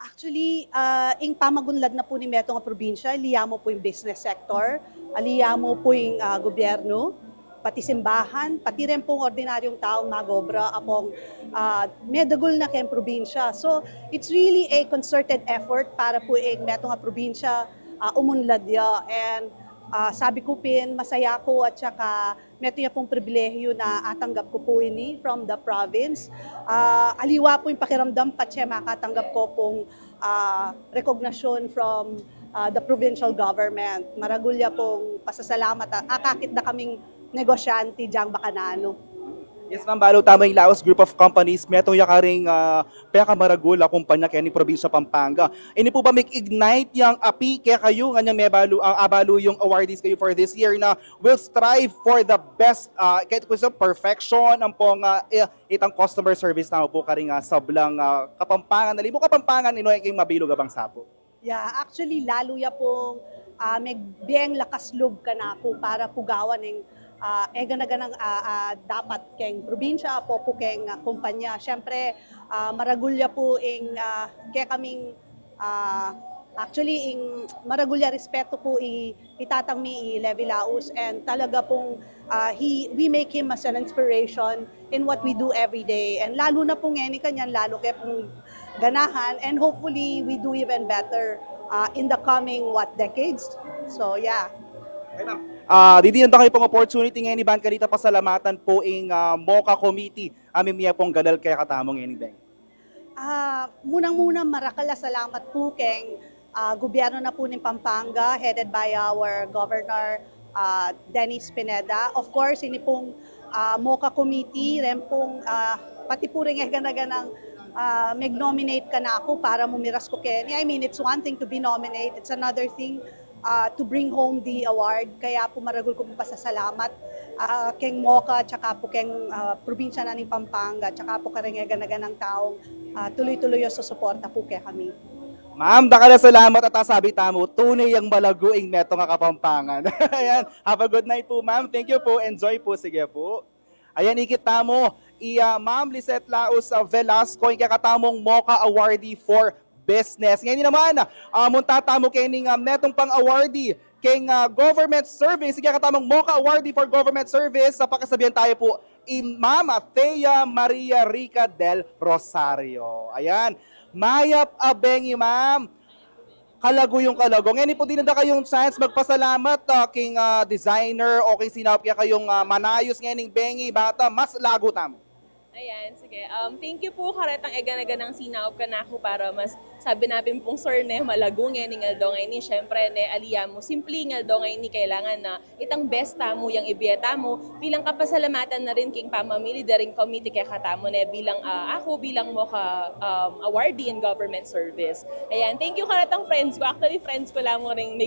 Actually, ing pamagunlad na po ni Metong nga probinsya, liyamo po yung business sector, liyamo po yung gobyerno, pati simbahan, pati rin pong ordinaryong taong magobra apong medagul na kayong probinsya. So, it's really a concerted effort para po yung Metong nga probinsya umunlad ya. And sabi ko pin, masaya ko at saka meto niya pong pribilehyo na atanggap ko po ini from the province. Aliwa po yung pakiramdam pat siya makatanggap ko pong recognition from the provincial government. Maragulya pong pasasalamat at akakit na kaming negosyante diyang Bacanano. Yes, ma'am, balo tama yung Laos Group of Companies, metong yakaring peka maragula kumpanya kaya ni Probinsya Pampanga. Ini po ba make-ignite yung api kaya kayo, nganyang may balo, ang abalo yung awardees kayo for this year na will strive for the best, kahit ko sa perfection, ang pong itang customer service na po karing sablang Kapampangan, nalimo Kapampangan, ino yung mabilog abang sapo. Yeah, actually lalo ya pong may biyeng lakas loob ka na po para pugawan ng ganang dapat keng probinsya po po keng kumpanya. Siyempre, maragulya po ing kaya kaming actually ing maragulya respeto po itatang mi Levi Laos and talaga pong we make him as an inspiration in what we do every day. And lalo na pong ngayon kanyan, lalo kaya pong ganahan and hopefully we do even better in the coming decades. So yeah. Okay, ma'am. Didinan kayo pong opportunity ngayon ni Ban Kanita pasalamatan po ing MOCA Committee. Miya pong galal kaya katamong ngayon ni Beng. Munang-muna marakala salamat po keng gobyerno na po ng Pampanga headed by our Governor Dennis Pineda. Of course, ini pong MOCA Committee, rin pong pati po rin ganang mag-nominate ka na ako para mumiras ko kenya. I mean, it's one thing to be nominated, it's another thing to bring home the award. Kaya po maragul ko po pasasalamat keng MOCA, tsaka po keng probinsya na ng Pampanga, tsaka po karingagan ng taong tuloy-tuloy sa suporta po kaya kami. Ma'am, dakala salamat at sabi tamo, tunay ang malaguing neto nga Kapampangan. Ayan, have a good night po ma'am. Thank you po, enjoy po, sige po. Ayan, ikit tamo, Ma'am Lizette Laos Velasco, yung kakatamong MOCA Awardee for Business. Ngayon naman, muntatamo kayo ng netong pang-awardee kay Government Service. Sige, katamang MOCA Awardee for Government Service. Sa pakasabihan tayo po, Ma'am Thea Maria Rica del Rosario. Ayan, mayap abengi ma'am. Kalago yung kalago. Ngayon po din na kayong chance magpasalamat king designer o kay sinapya kayong manayos ngayon ng bengi bata mas lago tamo. Ayan, sige. Thank you po karetang ng sinaop ka na ako para mas sabi natin pong sir ne malago nga ni ngaldo ngay ni syempre ne aliya mo simple ngaldo ngay ni kailangan na itang besta mo yang ibiyeta mo bilang kapasalamatan na rin king pamamili daring committee kaya katamo ne bilang ako bilang mo ka awardee in government service. Ayan, thank you karetang friends ko. Actually friends ko lang mo ring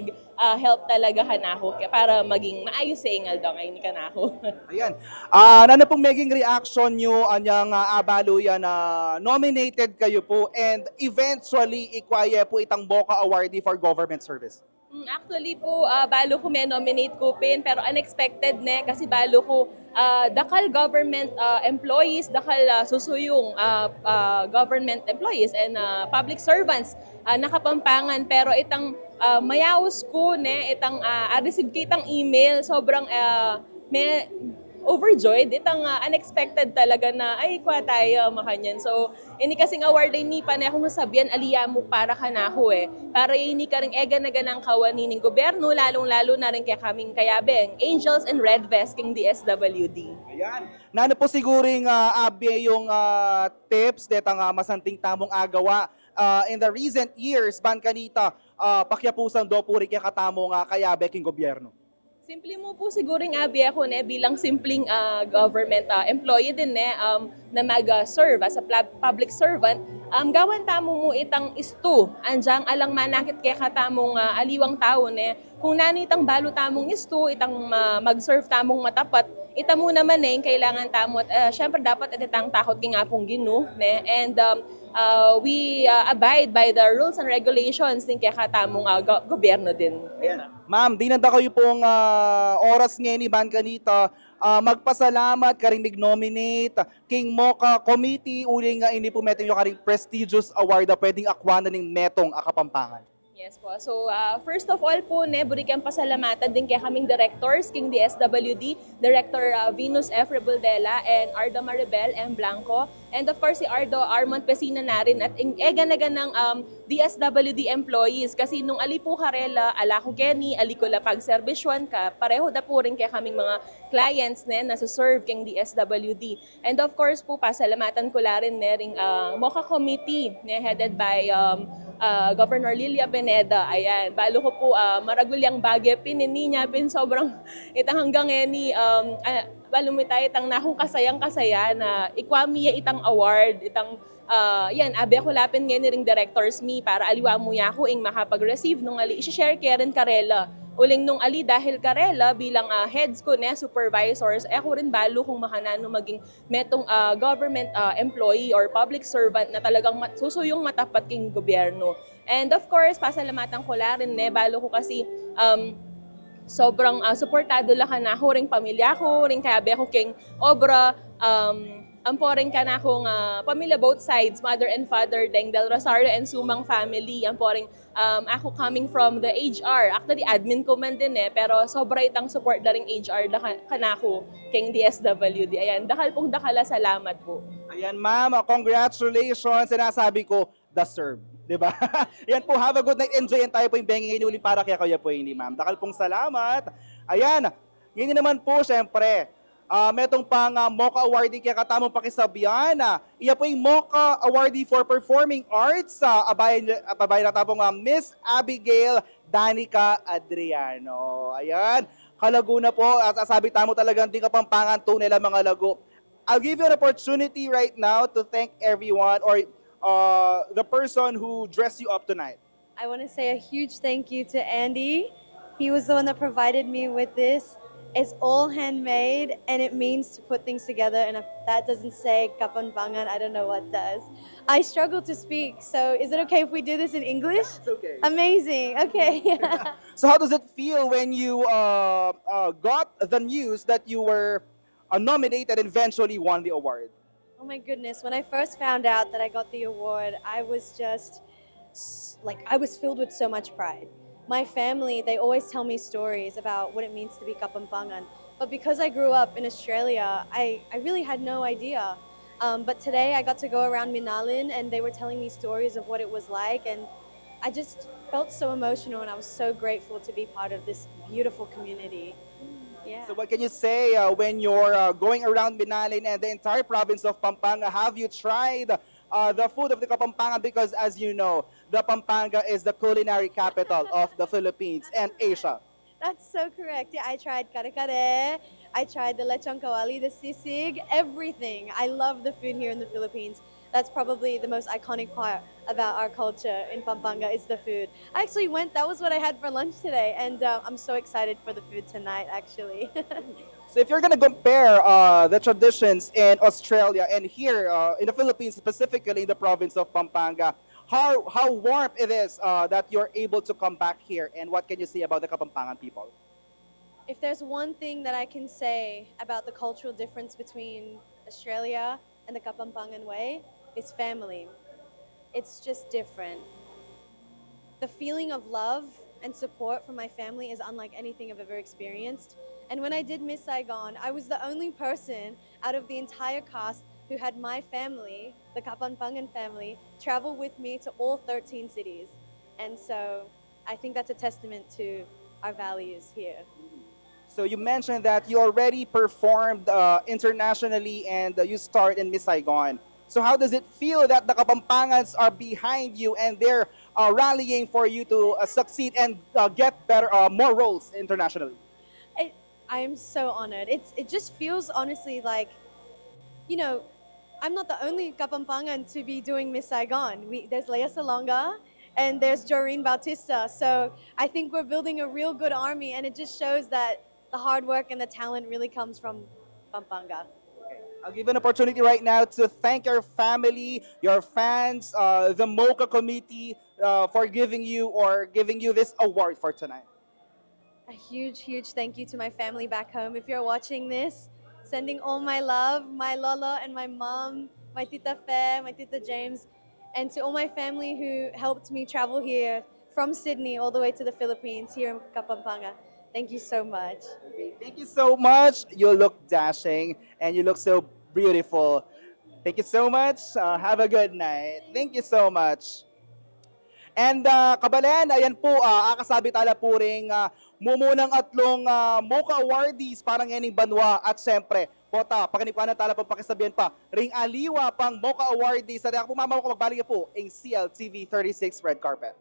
help talaga kanako para maging maayos sa ngaldo ngay ni kanako. Ayan. Ano pong maging reaction nyo anyang abalo yan na nominated kayo po and eventually ikwaya po itang MOCA Awardee for Government Service? Actually po, balo ko may nominate ko pin pero unexpected ne kasi balo ko dakal government employees, dakal susuyong government employees and public servants nakapampangan pero itang mayawos ko ne itang receive kitang email sobrang may overjoyed. Itang unexpected talaga na, ay, kwa tayo, makanyan. So, ini kasing award ay ni pa na akong masabihan, aliya mo para ka na ako eh. Para ini ka rin ega na ganang kawani ng gobyerno, lalong-lalo na rin kaya kaming kayabeng, Angels and Red Vest king DSWD. Ayan. Nano po siguring abe yung tips detang masanting tamong agawa in the recent years, Ban Kanita, pakyapusan do puri kaya katamong kayabe king gobyerno. Simple mo po siguro nga ako ne bilang simpleng government employee din ne na mag-serve as a public servant gawan tamo mo itang istu anjang alang manakit kaya katamong aliwang tao ne kung nani itang balo tamong istu itang mag-serve tamong matapat ita mo naman ne kailangan tamo at syempre dapat itang takot king apong Ginoo ne and we abide by the rules and regulations din kaya katamong gobyerno din. Ayan. Ma'am, di nanda kayo pong oras ngayon ni Ban Kanita magpasalamat karing mig-nominate king Mocha Committee uling nga ini po metong yung karing prestigious award na pwedeng akwana ning metong Kapampangan. Yes po. So, first of all po, budi kang pasalamatan din kay kaming directors, King DSWD, Director Venus F. Rebuldela, and Ardo Maribel M. Blanco. And of course, si Ardo Armand Pesina na rin at eganagan ng DSWD employees. Kasi nung ali po karela, ala ko Kenny, ali ko lapag servisyon ka, pareho da po rin kay kaming mga clients na serve king DSWD. And of course po, pasalamatan ko la rin ring Mocha Committee headed by Governor Lilia Pineda. Ayan, balo ko po maragulyang bagay pinini niya pin sobrang itang hanggang ni balo mo tayo itang nakong kasayang-kasaya na ikwamiya itang award, itang yan, abe ako lapin ngayon ring directors mi para aliwa mo ya ako ing makapag-receive nung ali i-share karen karela. Uling nung ali dahil karela bilang heads ko na supervisors, ako rin balo kung makanano maging metong government employee or public servant na talagang susuyong matapat king gobyerno. And of course, pasalamatan ko la rin balo ko kasi sobrang suportado la ka na ako ring pamilya ko, ring kayabe ako king obra, amporing ka na akong pamilya both sides, mother and father, Deng Del Rosario and Sumang family. Amporing ako coming from the HR. Actually, admin ko man din pero sobra itang support na ring HR da kanako king DSWD. Ayan, dakal pong dakala, salamat po. Ayan ma'am, congratulations. Sinasabi ko, deserve. Diba? Yan po, have a good night. Enjoy tayo po yung benging ngayon ulit para kaya kaya po ini ma'am. Dakal pong salamat. Ayan, ngayon naman po, syempre, metong pang Mocha Awardee kaya katamong pakisabihan. Iya po yung Mocha Awardee for Performing Arts. Abayan na tapong Miss Abigail Danica Adriano. Ayan, Kalaguna po. At sabi tamo talagang di Kapampangan tunay lang mga lago. I'll give you an opportunity right now to thank everyone or the person who dressed you up tonight. I want to say a huge thank you to Andy. He was the one that provided me with this. It's all handmade and it means to put things together, and if that doesn't say Kapampangan, I don't know what does. I struggle to speak, so is it okay if we do this in English? It's okay. Amazing, okay. So how does it feel when you got the news that you were nominated and eventually won the award? Oh my goodness, when I first found out that I got the award, I was just I was filled with so much pride. My family, they always tell me stories about what it means to be Kapampangan. But because I grew up in Australia, I really had no idea. But today I got to go around Minalin and they were telling me stories of what it was like. And I just felt so emotional and I was so grateful to be part of this beautiful community. Yeah. So what can you say when you're going around Binalin and the entire province of Pampanga? Have you tried the food of the Kapampangan? Because as you know, the Pampanga is the culinary capital of the Philippines and Asia. That's so correct. Yeah, I tried kare-kare, I tried the lechon kawali, the sisig, everything. I love the food here in the Philippines. That's probably the most iconic part about our culture in Pampanga is the food. I actually went, that was what I had for lunch today, and I'm so excited for the food tonight, actually. So if you're going to compare the traditions in Australia and here in the Philippines, specifically in the province of Pampanga, how warm it is that you're able to come back here, and what can you say about the Kapampangan people? If there's one thing that I can say about the cultural difference between Australia and the Kapampangan way, it's family. It's just different. The feeling of love and support from my family is unlike anything I've ever experienced. And when I did Miss Saigon, I was the only person out of the entire cast who had my family, the Kapampangan family, travel with me to all 13 cities. And so I think that's a testament to our values here. So you mentioned that you already performed internationally and you starred in Miss Saigon. So how does it feel that the Kapampangans are behind you and they're rallying for you to succeed and get better, more roles internationally? I am so honored. It just feels honestly like, you know, I'm not the only Kapampangan to be doing Miss Saigon. There's Leia Salonga and there's Joreen Bautista. So I think we're building a real good army, and it just shows that the hard work and the talent really comes from Pampanga. I'll give an opportunity right now to thank your family, your fans, the Mocha Committee for giving you this award for tonight. A huge, huge thank you to my family back home. If you're watching this, sending all my love, my Lola and my mom, my Tita Fair, my Tita James, and to all my family who helped me travel here from Sydney all the way to the Philippines here in Kapampangan. Thank you so much. Thank you so much. You look dashing and you look so beautiful. Thank you so much. Have a good night. Thank you so much. And Kabalen, ayan po, akasabit ala po ring mumunang atlong Mocha Awardees parang nganing banwa at siyempre, pota, pakinipkanan tala po pakisabihan pa, ring aliwa pang Mocha Awardees at ako mamaw ko magbalik po ang CLTV 36 Red Carpet.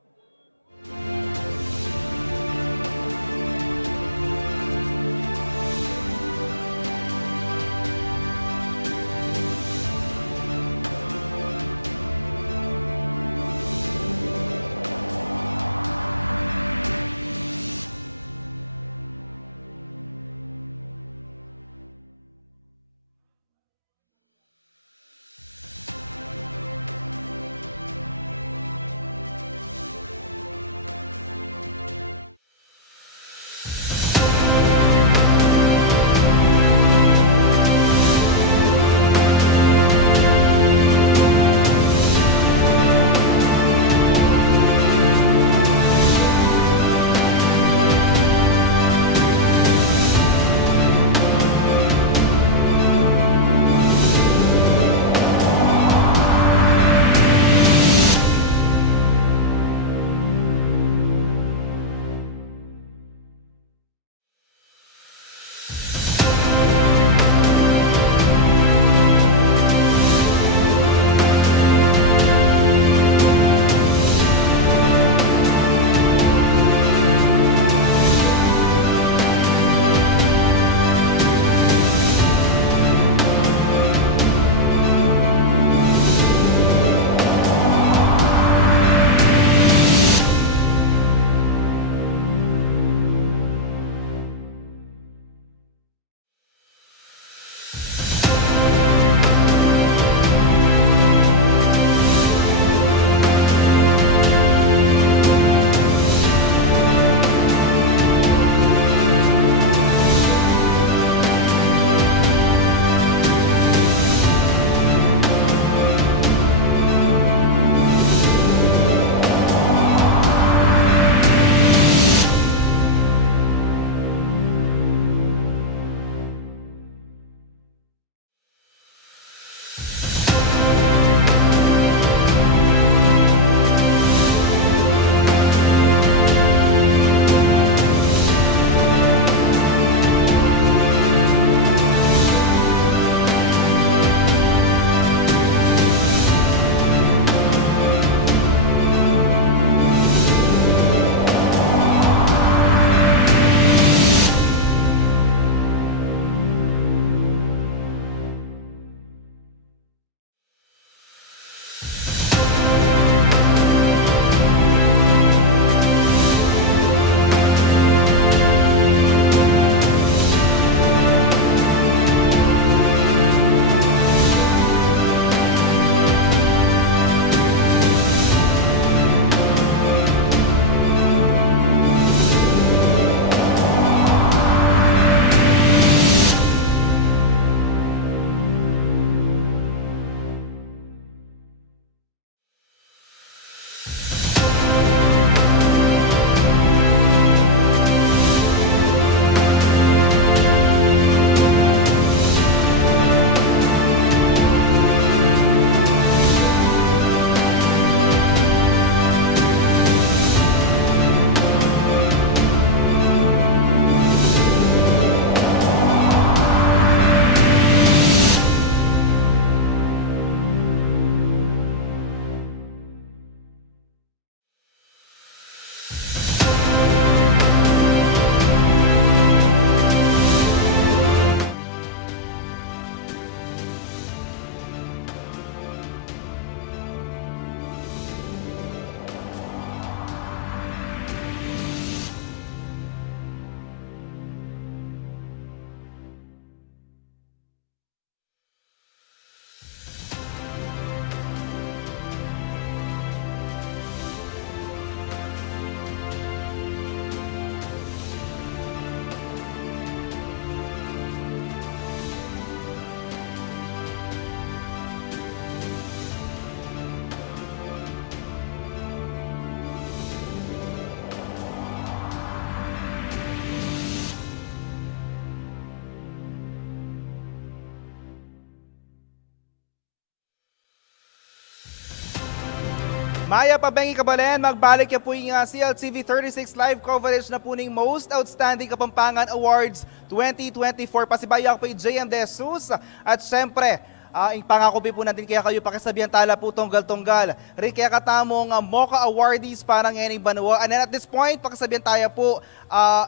Maya Pabengi Kabalen, magbalik ya po yung CLTV 36 live coverage na po ng Most Outstanding Kapampangan Awards 2024. Pasibaya ko po yung JM De Jesus. At syempre, ang pangako po natin kaya kayo pakisabihan tala po tunggal-tunggal. Rin kaya katamong MOCA awardees parang Ening Banwa. And then at this point, pakisabihan tayo po,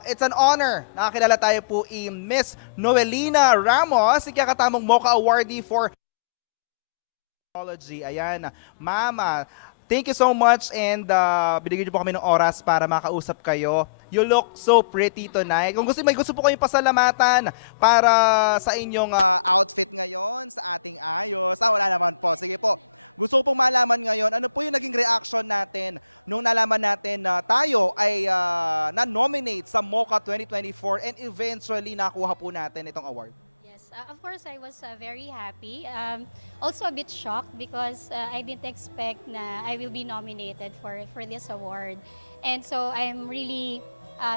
it's an honor. Nakakilala tayo po Miss Noelina Ramos, kaya katamong MOCA awardee for technology. Ayan, Mama, thank you so much and binigyan niyo po kami ng oras para makausap kayo. You look so pretty tonight. Kung may gusto po kayong pasalamatan para sa inyong outfit ngayon sa ating ayos. Wala naman po. Sige po. Gusto ko pong malaman ngayon, ano po yung naging reaction natin nung nalaman natin na tayo ay na-nominate sa MOCA 2024 and eventually nakuha po natin itong award. Yes, of course I was very happy. Also a bit shocked because I didn't expect na I will be nominated for this award. And so I'm really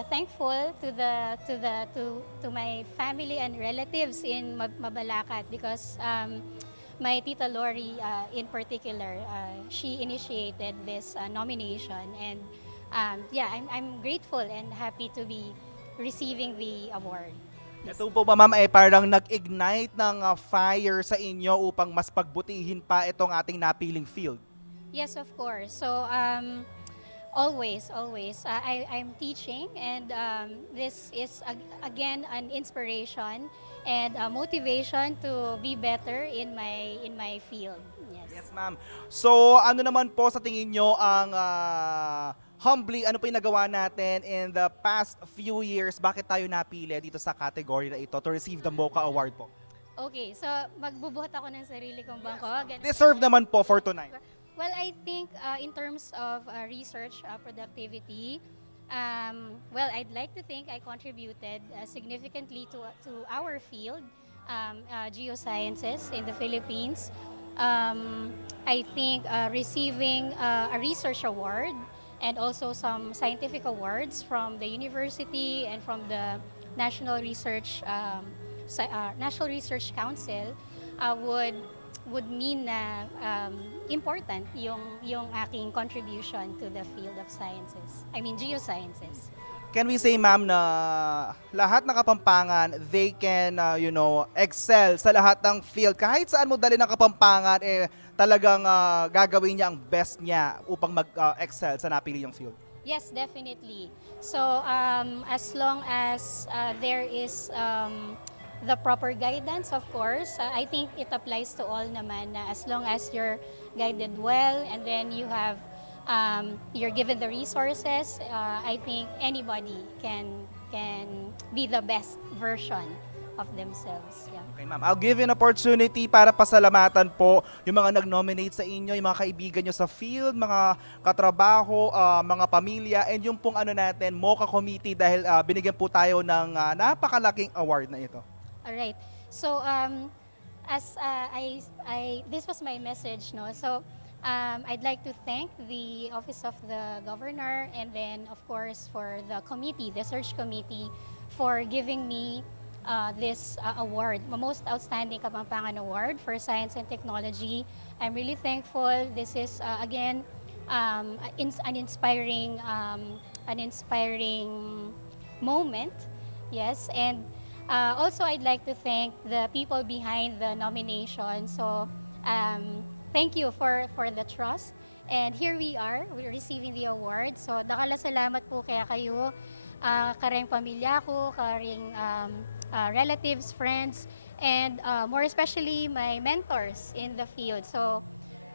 thankful to my family and relatives in Mabalacat because my Tita Lori in particular, she initiated this nomination and yeah, I'm grateful and happy to be receiving the award. Ito po ma'am ay parang nag-ignite ng fire sa inyo upang mas pagbutihin pa itong ating napiling field. Yes, of course. So always, I'm teaching and this is again an inspiration and a motivation to be better in my field. Yes, ma'am. So, ano naman po sa tingin nyo ang humbly, ano po yung nagawa natin in the past few years? Bakit tayo napili dito sa category na ito to receive the MOCA Award po? Okay, so magbubuhat ako ng sarili kong bangko. Ganun. Deserve naman po for tonight. Well, I think in terms of research productivity, well, I'd like to think I contributed significantly to our field, geosciences in the Philippines. I think receiving a research award and also some scientific awards from the university and from the National Research Council would mean na important yung aking contribution to the field of sciences. I mean geosciences. Can we say, ma'am, na lahat ng Kapampangan, they can, excel sa lahat ng field. Kahit saan mo dali ng Kapampangan, talagang gagawin niya ang best niya upang mag-excel sa napili yung field. Yes, definitely. So as long as there is the proper guidance, of course, I think it applies to all naman na as long as you're guided well and then you're given the resources, I think anybody can be the best version of themselves. Yeah. Okay, ma'am. I'll give you an opportunity para pasalamatan po yung mga nag-nominate sa inyo, yung mga kaibigan nyo sa field, mga katrabaho, mga pamilya, and yung pong natin, MOCA Committee dahil binigyan po tayo ng napakalaking award na ito. All right. So as this was my message, no. So I'd like to thank the Office of the Governor and then of course for the committee, the search committee, for giving me this award, the Most Outstanding Kapampangan Award for Science and Technology. I'm really thankful. This is again an inspiring moment. Yes, and also, I'd like to thank the people behind the nomination. So, thank you for the trust. And here we are, we're receiving the award. So, dakala salamat po kaya kayo, karing pamilya ko, karing relatives, friends, and more especially my mentors in the field. So,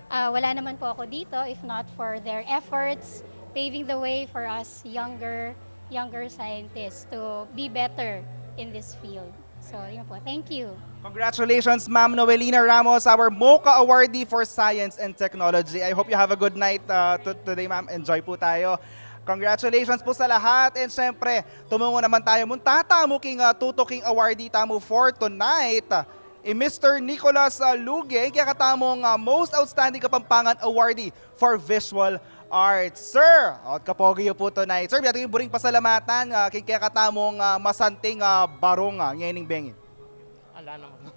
wala naman po ako dito if not for their efforts, paving the way for us younger scientists to be better in this field. So, yun po. Thank you. Congratulations, Ma'am Noelina Ramos, our MOCA awardee for Science and Technology. I hope you have a good night today, ma'am. Enjoy po tayo. Congratulations po sa lahat. And syempre, tumungo naman tayo. Muntata mo king tutuking awardee tamo for tonight. Mr. Nicholas Luge, kaya katamong Most Outstanding Kapampangan Awardee for Visual Arts. Sir, at kapogi po tonight. Sir, biyati yung buring pasalamatan kaya katamong masanting barong ngayon bengi. Ala naman.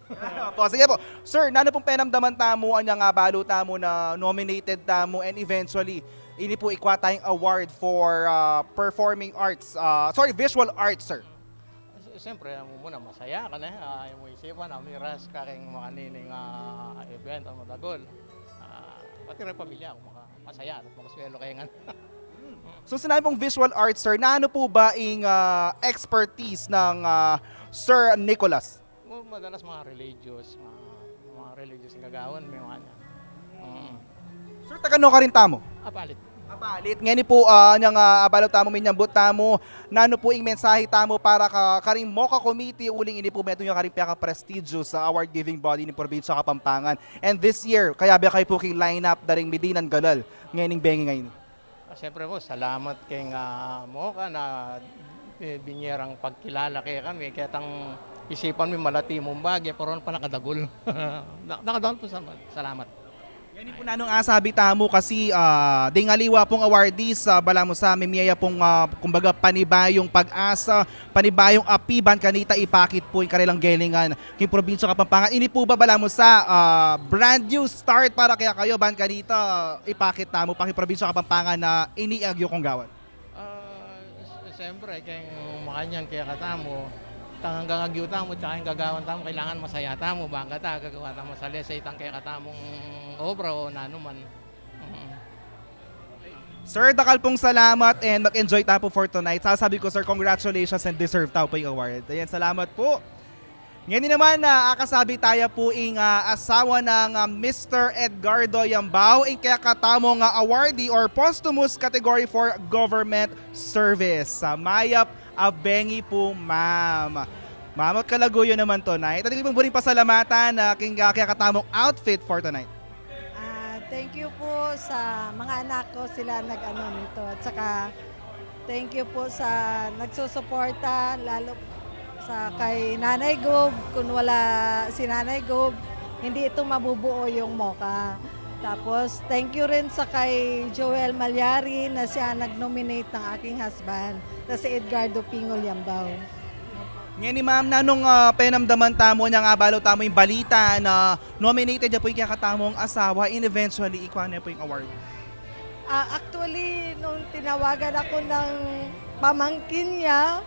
Po, sige po. Sir, nano pong penamdaman tamo ang nga balo tamo na nominated tamo and eventually ini po ikwa tayong award for performing arts. Visual arts, sir. Siyempre, muna masaya ka na. Yung mo isipan, amiras ka kayong mga nining event o madagol. Pati rin pamilya ako masaya at makaswelo kayo nga. So sinabi pong visual arts, sir, nano po ba yung expertise ng Sir Nicholas? Madalas mga religious yung gagawin, may mga niya. Sir, tagano ka rin tamo? Palit. Apalit. Ngayon po, niyang abalo tamo, minyambot tamo, nano po yung mensahe tamo para karing Mocha Committee, uling ini po meto nyo karing piyaka prestigious sa award-giving body ni Probinsya Kapampangan. And this year, kaya ba kayo po king line-up daring Medinan Galal, ngayon bengi ngayon? Siyempre po, salamat kay Mocha na binyerang pagkilala kay kami. Kaya tang isipan mo malati mong bagay, pero pa nakadagol. Nakadagol po, salamat. Yan po nanong asabi tamo kasi dingaliwa pong awardees bala mo sa mimiyaya pong kumbaga panibayong pag-asa, panibayong apiban kanita ipakit po yung kanilang gelingan king Probinsya Kapampangan. Ini po ba bala mo sa brand new start para kaya kayo ban kanita ipakit tamo pa king Probinsya Kapampangan na iniagyo kong gawan? Siyempre, kay makanyan kaya katamo, hanggang agyo tamo, tsaka yung gagawan tamo, kailangan masaya tamo, bangga ta, gagawa tamo sa lesay, itang kaya katamong obra o nanuman. Sir, dakal pong salamat and mag-enjoy tapo for tonight. Sasabi ko, sir, congratulations and deserve tao po yung award. Ayan, salamat po. Ngayon naman, akasabi tayo po yung asawa ng Mr. Edgardo Yambao, yung kaya katamong awardee or posthumous category for government service. Mayap Abengi po, ma'am. Ma'am, at kalaguyo naman tonight. At hindi po rin pasalamatan na kaya katamong outfit for tonight. Thank you po sa mga anak ko, sila nag-ano nito. At saka thank you po sa nagsusuporta, lalo sa kay Nanay Gob. Kung wala si Nanay Gob, hindi ito mabubuo yung Mocha. Tapos thank you rin sa kay Joel Malyari na siya nag-nominate ng aking husband na si Edgardo Pingol Yambao. Ngayon ni ma'am, nanong penamdaman tamo niya nga balo tamo yung balita na nominated niya po yung kakatamong asawa and eventually ikuha niya po yung award. Actually, nung tinawagan ako ng pamangkin niya,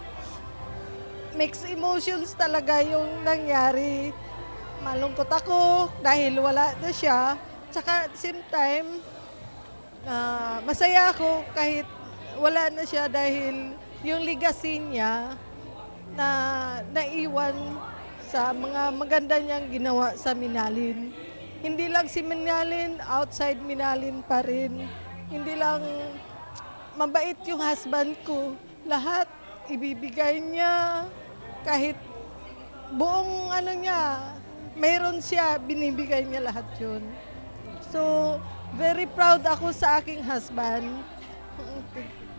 mixed emotions talaga yung nangyari. Malungkot ako dahil wala na siya. Tsaka at the same time, masaya ako kahit wala na siya dahil yung legacy niya na naiwan sa mga maganda niyang ginawa sa Minalin. Hindi lang si Minalin, outside Minalin pa rin. Hindi lang mabait yung husband ko. Lahat ibibigay niya. Kahit buong ano niya, mayroon siya, binibigay niya lahat yun. So, very proud ako sa aking husband.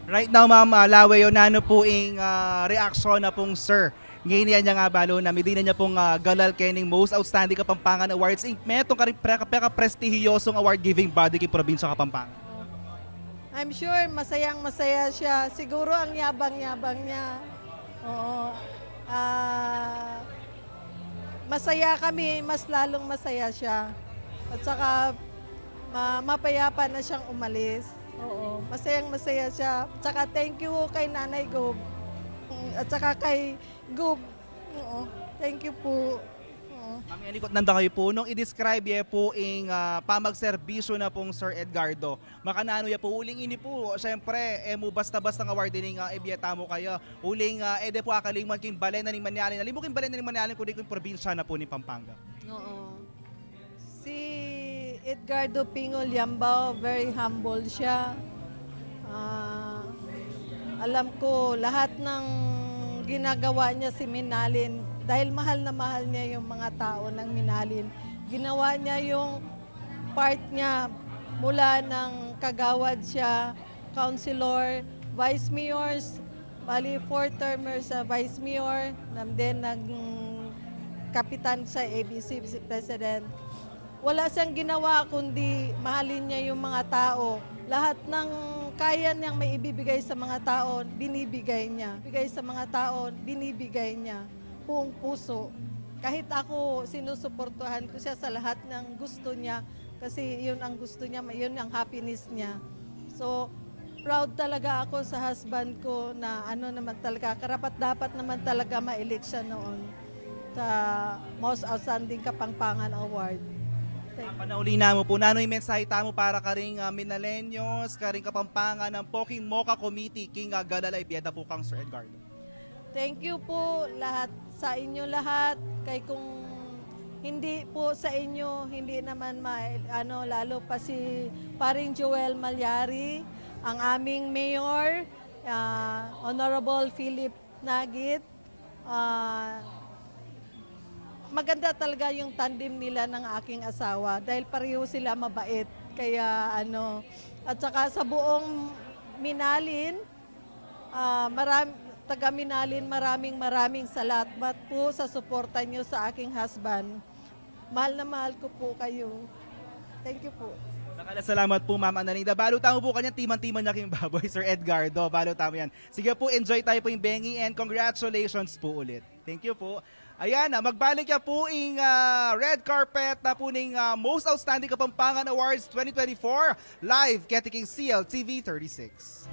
Right now, ma'am, Lawayo, nano po yung reaction na pong sir. Ngayon niya nga balo na medina niya pong galal kening Most Outstanding Kapampangan Awards. Metong prestihiyosong award-giving body kay Probinsya Kapampangan. I'm sure masayang masaya siya. Siguro ang yabang-yabang niya. Oo. Masaya kami, mas lalong masaya siya. At saka mapayapa na siyang umalis. Oo, masayang masaya siya. At saka thank you kay Nanay Gob. At saka kay Gob. Oo, thank you po. Ma'am, yanikot nanda kayo po. Nung i-describe ye po yung pamagserbisyo na pong Sir Edgardo, makanano ya po, uling ini po, syempre, mo basta-basta ng award din nga ibiyeta mo kayo. Uling, ede po akaling man king balen na ni Manyalin. Alim mo king balen na ni Manyalin kundi kung probinsya na po ni Pampanga. Oo. Si Edgardo Pingol Yambao, very humble siya. Alam ko lahat ng ginagawa niya si Minalin dahil mahal na mahal niya yung mga tao ng Minalin. Ginawa niya yung part niya mula ng kagawad siya, councilor, vice mayors, bali 4 termers sa vice mayor, then kapitan sa ABC, president. Wala siyang ginawa kundi mahalin niya yung mga tao. Lahat ng kaya niyang may ibibigay sa mga tao, binibigay niya. Bigay sa mga tao, binibigay niya. Buong puso. kahit ako sinusuportuhan ko siya sa lahat ng gusto niya kasi yun ang gusto niya, yun ang happiness niya. So, proud talaga ako sa husband ko na ano naman talaga, karapat dapat naman talaga ma-elect siya noon sa Most Outstanding Kapampangan Award. Panaulina mo po, nano'y mensahe tamo para karing Minalenyos, karing Kapampangan ng Poking Mocha Committee, King Galalay, Bieda po kang Sir Edgardo. Thank you po lahat sa inyo lahat. Kay kung hindi po sa inyo, hindi naman lalo pa si Paring Joel Malyari, ang aming mayor, Honorable Philip Nagit. Maganda talaga yung tandem nila ng aking asawa dahil pareho sila mabait. Kaya at saka sa buong Minalin, taga Minalin, maraming salamat po sa suporta nyo sa aking husband. Mahal na mahal ko po kayo. Thank you po. Salamat po, Ma'am Analinda. Balo tamo po kanya, timan-timan niya king baboy, Sir Edgardo. Balo tamo yan. Sige po, enjoy tayo po yung Bengi and congratulations po ulit. Thank you po. Ayan, magbalik ya po yung red carpet na po ng Most Outstanding Kapampangan Awards 2024 live ketiking CLTV 36.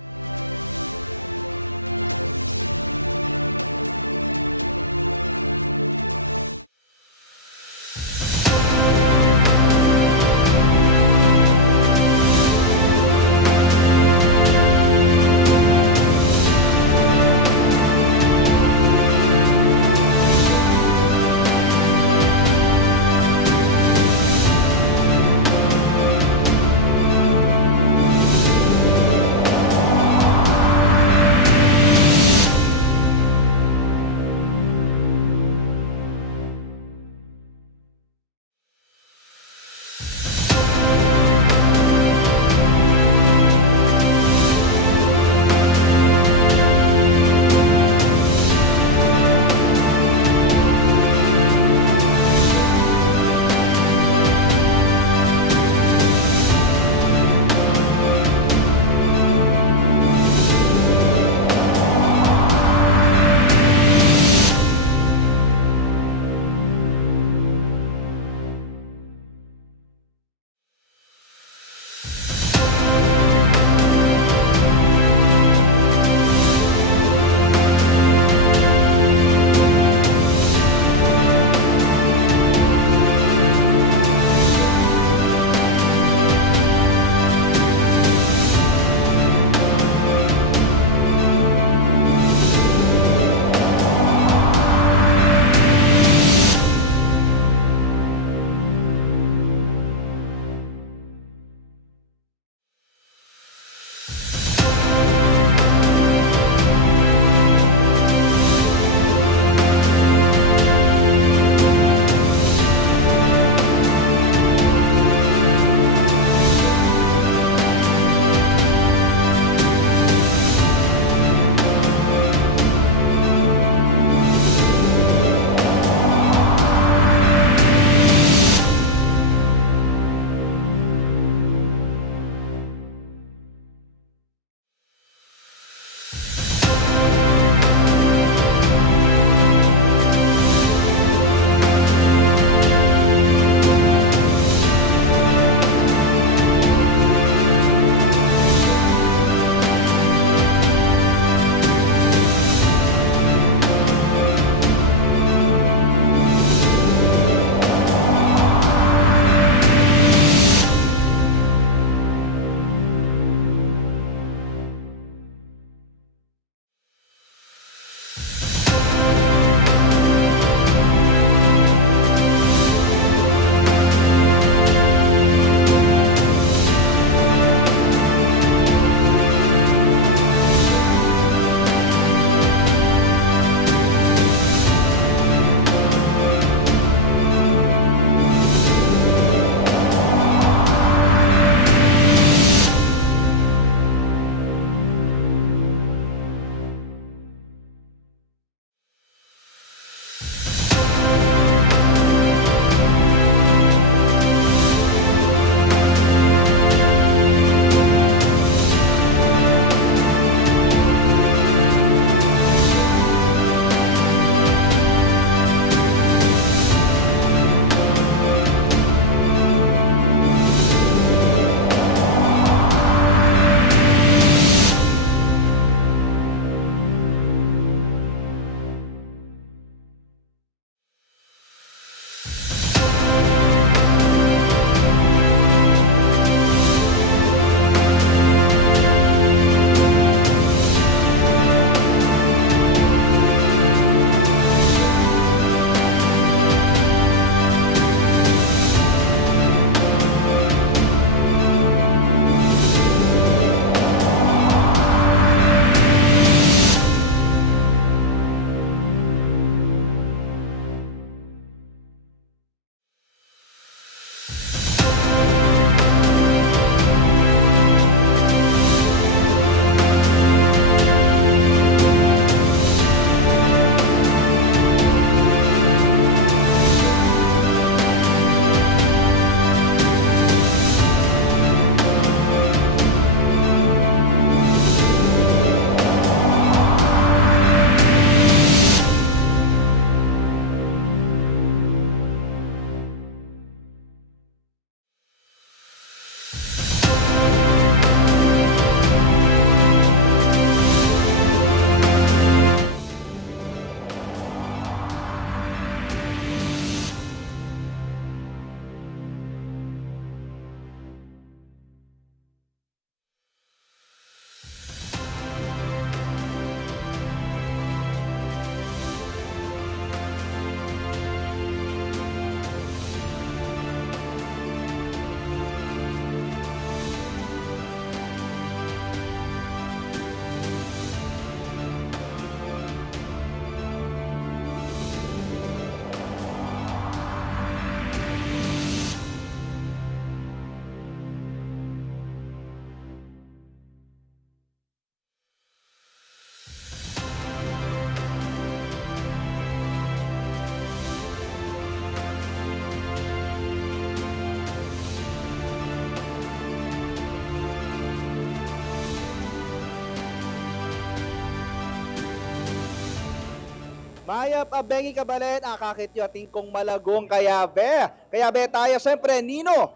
Mayap Bengi Kabalet, akakit yung ating kong malagong kayabe. Kayabe tayo, syempre, Nino,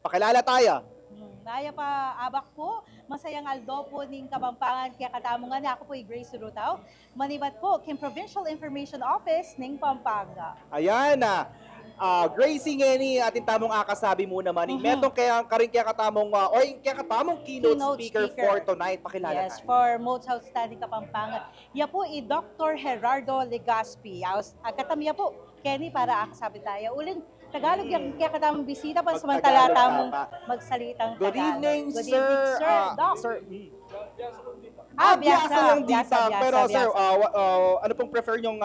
pakilala tayo. Naya pa abak po, masayang aldo po ning Kabampangan kaya katamungan na ako po Grace Rutaw. Manibat po kim Provincial Information Office ning Pampanga. Ayan na. Gracie ngeni ating tamong akasabi mo naman. Metong kaya karing kaya katamong or kaya katamong keynote speaker for tonight. Pakilala Yes, tayo. for most outstanding Kapampangan. Ya po i Dr. Gerardo Legaspi. Katamiya po, Kenny para akasabi tayo. Uling Tagalog yung kaya katamong bisita pa samantala Mag-Tagalog tamong tama. magsalitang Good Tagalog. evening, Good sir. evening, sir. Doc. Sir. Biyasa lang dita. biyasa, Pero biyasa. sir, ano pong prefer nyong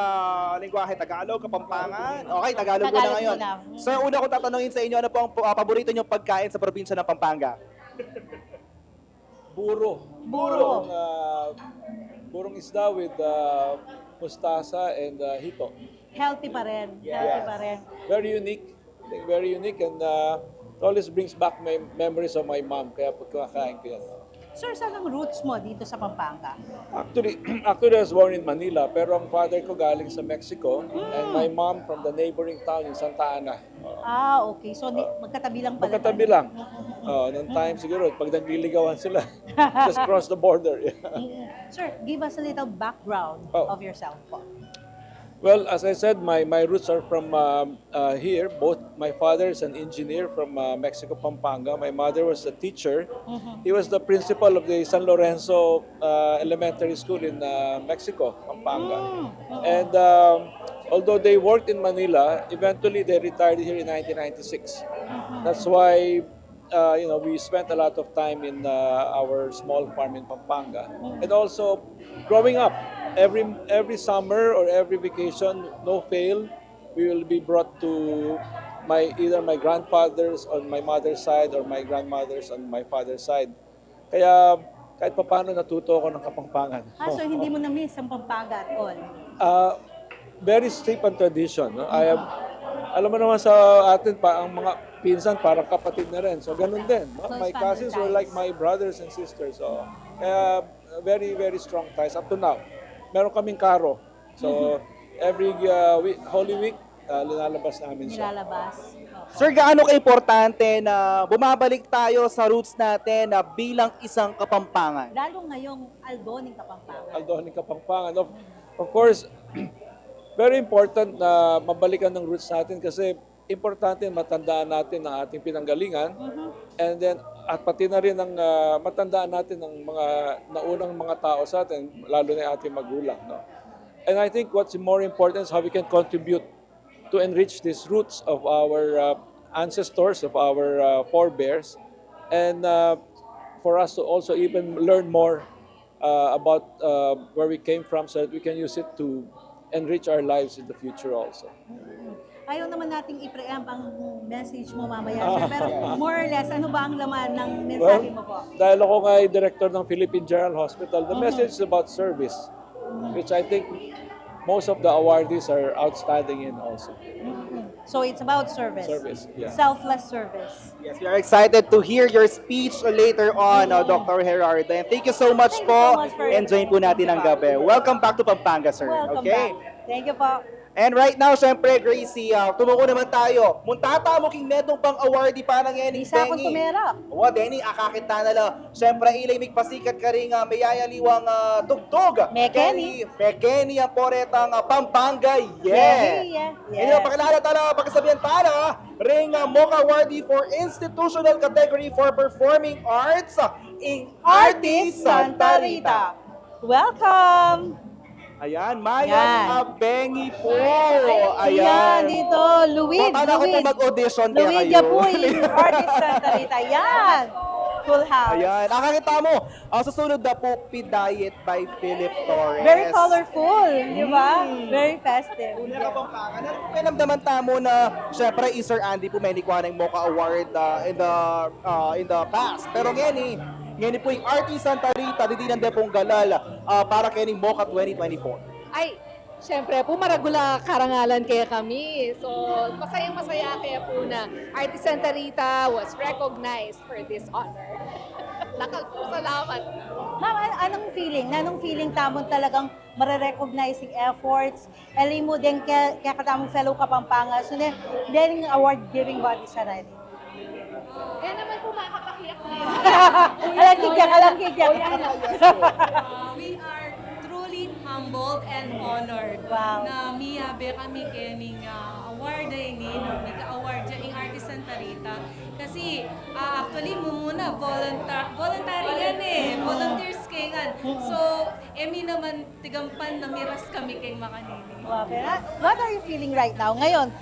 lingwahe? Tagalog, Kapampangan? Okay, Tagalog muna Tagalog ngayon. muna. Sir, una ko tatanungin sa inyo, ano po ang paborito nyong pagkain sa probinsya ng Pampanga? Buro. Buro. Burong isda with mustasa and hito. Healthy pa rin. Healthy Yes. pa rin. Very unique. I think very unique and it always brings back my memories of my mom. Kaya pagkakain ko yan. Sir, saan ang roots mo dito sa Pampanga? Actually, I was born in Manila, pero ang father ko galing sa Mexico and my mom from the neighboring town in Santa Ana. Okay. So, magkatabi lang pala. Magkatabi lang. Noong time siguro, pag nagliligawan sila, just cross the border. Sir, give us a little background of yourself po. Well, as I said, my roots are from here. Both my father is an engineer from Mexico, Pampanga. My mother was a teacher. He was the principal of the San Lorenzo Elementary School in Mexico, Pampanga. And although they worked in Manila, eventually they retired here in 1996. That's why we spent a lot of time in our small farm in Pampanga. And also, growing up, every summer or every vacation, no fail, we will be brought to either my grandfathers on my mother's side or my grandmothers on my father's side. Kaya kahit papaano natuto ako ng Kapampangan. So hindi mo na-miss ang Pampanga at all? Very strict on tradition. No? Alam mo naman sa atin pa, ang mga pinsan parang kapatid na rin. So ganun din. No? So, My it's cousins were family like my brothers and sisters. So kaya very, very strong ties up to now. Meron kaming karo. So every Holy Week, linalabas namin siya. Nilalabas. Sir, gaano ka-importante na bumabalik tayo sa roots natin na bilang isang Kapampangan? Lalo ngayong Aldoning Kapampangan. Aldoning Kapampangan. Of course, very important na mabalikan ng roots natin kasi importante matandaan natin ang ating pinanggalingan and then at pati na rin ang matandaan natin ng mga naunang mga tao sa atin, lalo na yung ating magulang. No? And I think what's more important is how we can contribute to enrich these roots of our ancestors, of our forebears, and for us to also even learn more about where we came from so that we can use it to enrich our lives in the future also. Ayaw naman nating i-preempt ang message mo mamaya, sir. Pero more or less, ano ba ang laman ng mensahe mo po? Dahil ako nga ay director ng Philippine General Hospital, the message is about service, which I think most of the awardees are outstanding in also. So it's about service. Service, yeah. Selfless service. Yes, we are excited to hear your speech later on, Dr. Gerardo. And thank you so much Thank you so po. much for Enjoyin po natin ang gabi. Welcome back to Pampanga, sir. Welcome Okay? back. Thank you po. And right now, syempre, Gracie, tumuko naman tayo. Muntata mo king metong pang awardee parang yan, Isa akong tumera. Wa, Denny, akakita na lang. Syempre, ilay migpasikat ka rin mayayaliwang tugtog. Mekeni. Mekeni ang poretang Pampanga, Yeah. Hindi mo pakilala tala, pagkasabihan tala, ring Mocha Awardee for Institutional Category for Performing Arts in Artis Santa Rita. Welcome! Ayan, Mayan Yan. Abengi po. Ayan, dito, Luwid. Paano ako po mag-audition kaya Luwid kayo? Yapuy, Artist Santa Rita. Yan! Full house. Ayan, nakakita mo. Ang susunod na po, P-Diet by Philip Torres. Very colorful, di ba? Very festive. May namdaman tamo na, syempre, Sir Andy po may nikuha ng Mocha Award in the past. Pero ngayon po yung Artist Santa Rita, hindi nang pong galal para kayo ng Mocha 2024. Ay, syempre po, maragula karangalan kaya kami. So, masayang-masaya kaya po na Artist Santa Rita was recognized for this honor. Dakal po salamat. Ma'am, anong feeling? Anong feeling tamon talagang marirecognizing efforts? Alam mo din kaya katamong fellow Kapampangan. So, then award-giving body sa rin. Kaya naman po makakapakiyak na yun. Alang kikyak. We are truly humbled and honored Wow. na miyabe kami kening award ini no award ing Artist Santa Rita kasi actually muna voluntary yan volunteers kengan so emi naman tigampan na miras kami kay makanini. Wow, pero what are you feeling right now? Ngayon,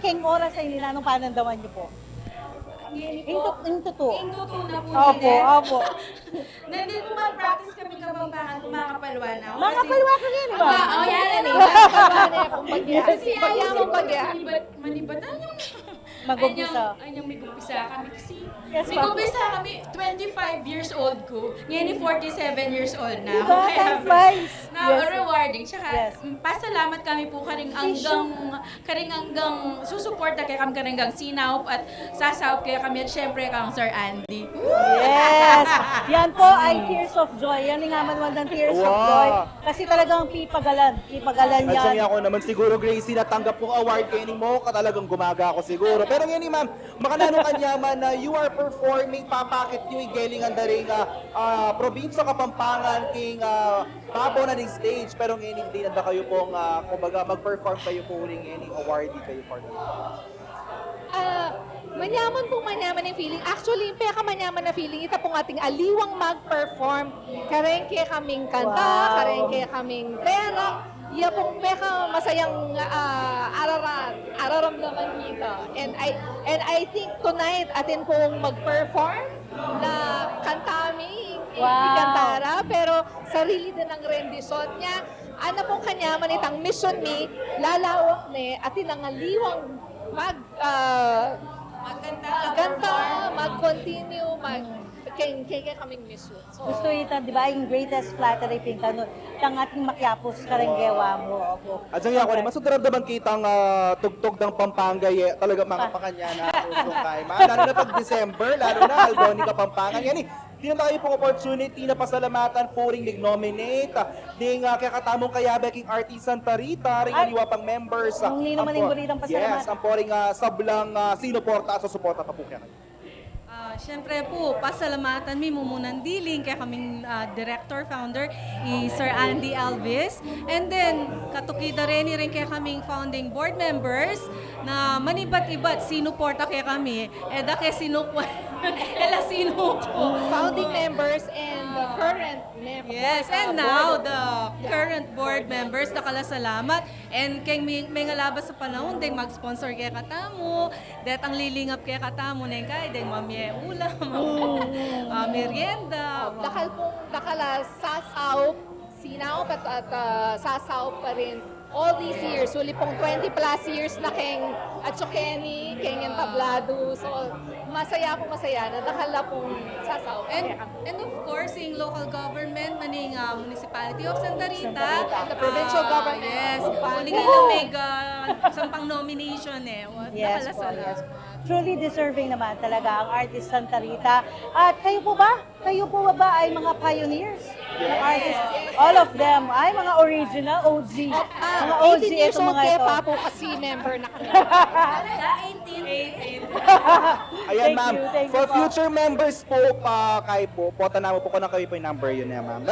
king oras ay nila anong panandaman niyo po? Into two. Induto na po Opo, nila. opo. Nandito mag-practice kami Kapampangan kumakapalwa na. Mga palwa ka rin, di ba? Oh, yan eh. Kasi Pagyamang pagya. manibatan yung Mag-umpisa. Anyang may gumpisa kami kasi. Yes, May ma'am. gumpisa kami, 25 years old ko. Ngayon 47 years old na. Diba? Time flies. Na Yes. rewarding. Tsaka Yes. pasalamat kami po karing hanggang susuporta kay kami hanggang sinaup at sasaup kaya kami at syempre kang Sir Andy. Yes! Yan po ay Tears of Joy. Yan nga man ng Tears of Wow. Joy. Kasi talagang pipagalan. Pipagalan At yan. siya ako naman siguro, Gracie, natanggap kong award kayo ni Mocha, talagang gumaga ako siguro. Pero ngayon, ma'am, makanano kanyaman na you are performing, papakit nyo igaling ang daring probinsya Kapampangan, king papo na ng stage. Pero ngayon, hindi na kayo pong, kumbaga, mag-perform kayo po uling any awardee kayo for that. Manyaman yung feeling. Actually, yung manyaman na feeling, ito pong ating aliwang mag-perform. Karengke kaming kanta, Wow. karengke kaming pera. Iya pong masayang araramdaman kita. And I think tonight atin pong mag-perform na kantami, Wow. kantara, pero sarili din ang rendisyon niya. Ano pong kanyaman itang mission ni, lalawak ni, atin ang aliwang magkanta, mag-continue, kaya kaming mission. So, Gusto ito, di ba, yung greatest flattery pinta nun. Tang ating makyapos karenggewa mo. Opo. At siya ako naman, so daramdaman kitang tugtog ng Pampanga, talaga mga pakanya na usong kay. Lalo na pag December, lalo na Alboni Kapampangan. Yan eh, di na tayo pong opportunity na pasalamatan po ring nag-nominate. Ding kaya katamong kayabe king Artist Santa Rita, ring iniwa pang members. Ang nino man yung buritang pasalamatan. Yes, ang po ring sablang sinuporta at susuporta pa po kaya. Siyempre po, pasalamatan mi mumunan diling kaya kaming director, founder, Sir Andy Alvis. And then, katukida rin kaya kaming founding board members na manibat-ibat sinuporta kaya kami. Da kaya sinukwan. Ela sinuko. founding members and the current members. Yes, and now the current board members nakala-salamat and kay may ngalabas sa panahon ding mag-sponsor kay katamo, det ang lilingap kay katamo ning kay ding mamye ulam, merienda. Dakala sasaup, sinaup at sasaup pa rin all these years. Uli pong 20 plus years na keng Atsokeni, keng entablado. So, masaya na dakala pong sasaup. And of course, yung local government, maning Municipality of Santa Rita, The provincial government. Yes, Woohoo! huling ilamig sampang nomination Yes Nakala po, sa yes. Truly deserving naman talaga ang Artist Santa Rita. At kayo po ba? Kayo po ba ay mga pioneers? Ng artists? All of them ay mga original, OG. Mga OG 18 years itong old mga kaya ito. pa po kasi member na kami. 18. Ayan, Thank ma'am. you, thank For you po. future members po, kay po, pota naman po ko na kayo po yung number yun ma'am.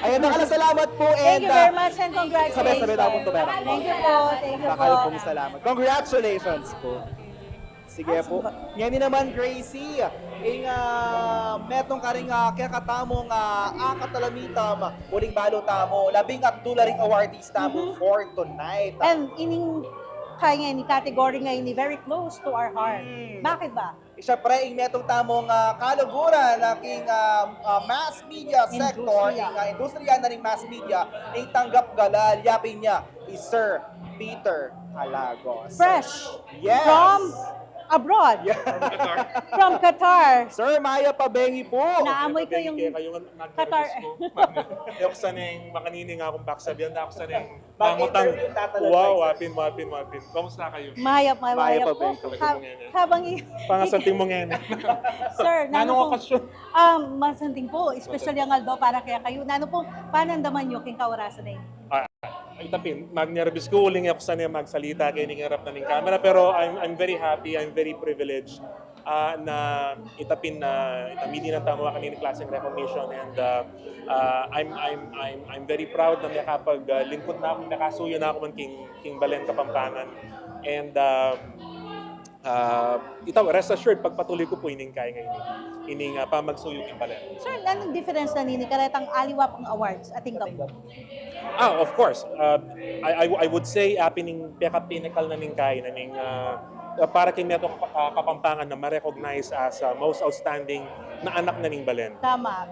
Ayan, salamat po. Thank And, you very much and congratulations. sabay-sabay daw pong tumera. Thank you po. Thank you po. Kakalo pong salamat. Congratulations po. Sige po. Yan din naman, Gracie. Metong karing kaya katamong akatalamitam, uling balo tamo, labing at dularing awardees tamo for tonight. And ining kaya ni category ngayon ni very close to our heart. Bakit ba? Siyempre, metong tamong kaluguran ng aking mass media sector, industriya na ng mass media, ang tanggap galal, yapin niya is Sir Peter Halagos. Fresh Yes. from abroad. From Qatar. Sir, Maya Pabengi po. Naamoy ko yung Qatar. Ako sanay makanini nga akong baksabihan na ako sanay mangutang. Wow, wapin. Kamusta kayo? Maya Maya po. Pabengi. Habang Pangasanting mo ngayon. Sir, Nanong okasyon? masanting po, especially ang Aldo para kaya kayo. Nano po, panandaman nyo king kaurasan na yun? Itapin, magnervous ko, uling ako sanay magsalita kaya harap na ng camera. Pero I'm very happy, I'm very privileged na itapin na itamidi ng tama kanina klaseng recognition, and I'm very proud na may kapag lingkod na ako, nakasuyo na ako man King Balen Kapampangan, and ito, rest assured, pagpatuloy ko po ining kaya ngayon, pamagsuyo King Balen. Sir, anong difference na nini karetang aliwap ang awards ating gabo? Of course. I would say pining pinnacle na ning kaya na ning para kay Meto Kapampangan na ma-recognize as most outstanding na anak na ning Balen. Tama.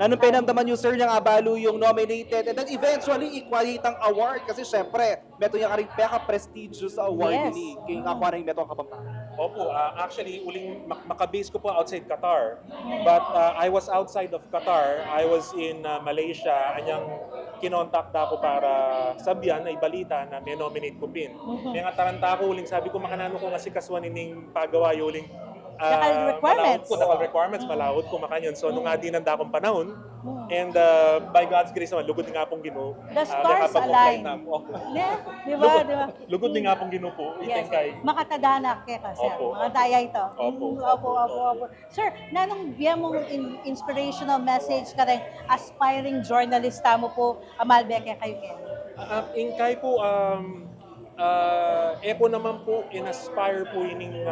Nanong pinamdaman nyo, sir, niyang abalo yung nominated and then eventually equalitang award kasi syempre, meto niya ka rin prestigious award Yes. ni King Aqua ng Meto Kapampangan. Opo, actually, uling makabase ko po outside Qatar. But I was outside of Qatar. I was in Malaysia. Anyang kinontak ako para sabihan na ibalita na may nominate ko pin. May nga taranta ko, uling sabi ko, makanano ko nga si kaswan ining pagawa, uling Dakal requirements, malawod ko makanyan. So, nung nga din ang dakong panahon, and by God's grace naman, lugod nga pong Ginoo. The stars align. Di ba? Lugod nga pong Ginoo po. Yes. Kay. Makatadanak kaya kasi. Opo. Mga daya ito. Opo. Sir, nanong biya mong inspirational message ka rin, aspiring journalista mo po, Amalbeke kayo Ken? Ingkay po, eko naman po in-aspire po ining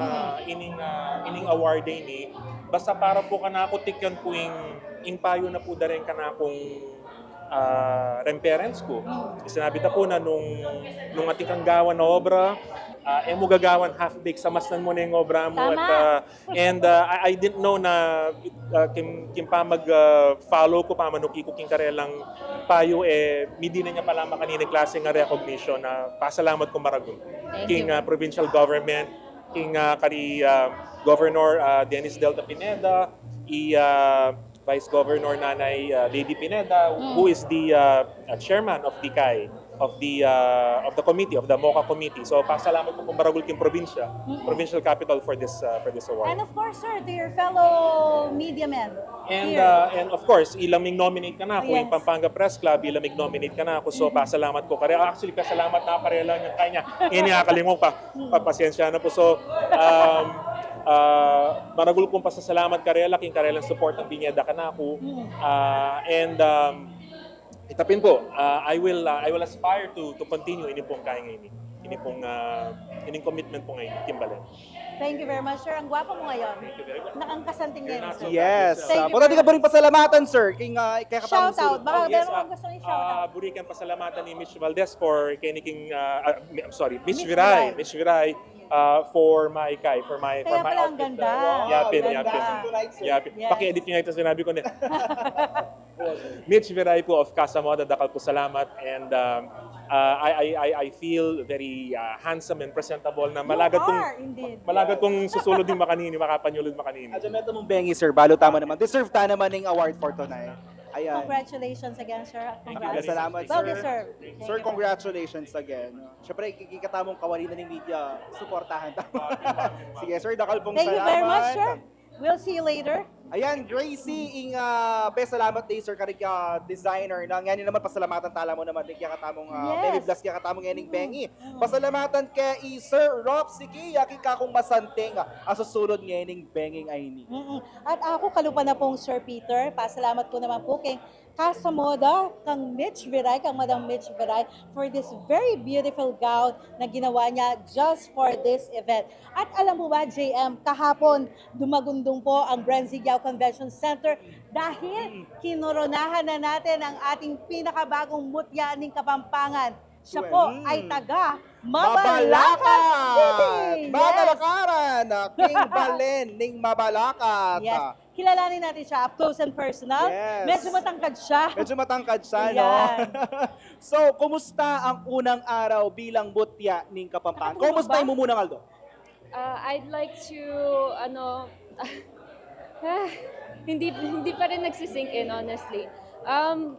award ni basta para po kanako tikyan po ing payo na po daren kanakong remparents ko. Sinabi ta po na nung ating kanggawan na obra, mo gagawan half-baked sa masnan mo na yung obra mo. At, I didn't know na kim pa mag-follow ko pa manuki ko king karelang payo, midi na niya pala makanina klase nga recognition na pasalamat ko maragon. King provincial government, king kari Governor Dennis Delta Pineda, Vice Governor Nanay Lady Pineda, who is the chairman of the CAI, of the committee, of the MOCA committee. So pasalamat po kung maragul king probinsya, provincial capital for this award. And of course, sir, to your fellow media men. And of course, ilang mig nominate ka na ako, Yes. yung Pampanga Press Club, ilang mig nominate ka na ako. So pasalamat ko kare. Actually, pasalamat na karela yung kanya. Ini akalimong papasensya na po. So maragul kong pasasalamat karela king karelang support ng Binyeda ka na ako. Itapin po, I will aspire to continue ini pong kaya ngayon. Ini pong commitment po ngayon, Kimbalen. Thank you very much, sir. Ang gwapo mo ngayon. Nakangkasanting ngayon, sir. Yes. Thank you Punta very ka po rin pasalamatan, sir, kay Shout out. Baka yes, meron kang gusto ng shout out. Burikan pasalamatan ni Mitch Valdez for kiniking Mitch Mitch Viray for my Kaya pala ang outfit. ganda. Yapin. Yes. Paki-edit niyo nga ito sinabi ko na. Mitch Viray po of Casa Moda, dakal po salamat, and I feel very handsome and presentable na malagad kong susulod din makanini, makapanyulod makanini. At meto mong bengi, sir, balo tama naman. Deserve ta naman ng award for tonight. Ayan. Congratulations again, sir. Maraming salamat, Well sir. deserved. Sir, congratulations again. Siyempre, kikatamong kawali na ng media, suportahan tamo. Sige, sir, dakal pong Thank you salamat. very much, sir. We'll see you later. Ayan, Gracie, best salamat day, sir, karig designer na ngayon naman pasalamatan tala mo naman kaya katamong Baby Blast kaya katamong ngayon bengi. Pasalamatan kay Sir Rob Siki, yakin ka kong masanting asusunod ngayon benging ay ni. At ako kalupa na pong Sir Peter. Pasalamat ko naman po kay Casa Moda, kang Mitch Viray, kang Madam Mitch Viray for this very beautiful gown na ginawa niya just for this event. At alam mo ba, JM, kahapon dumagundong po ang Brenzigao Convention Center dahil kinoronahan na natin ang ating pinakabagong mutya ng Kapampangan. Siya po ay taga Mabalacat City! Mabalakaran! King Balen ning Mabalacat. Yes. Kilalanin natin siya up close and personal. Yes. Medyo matangkad siya. Medyo matangkad siya, no? So, kumusta ang unang araw bilang mutya ning Kapampangan? Kumusta mo muna, Aldo? I'd like to, hindi pa rin nagsisink in, honestly.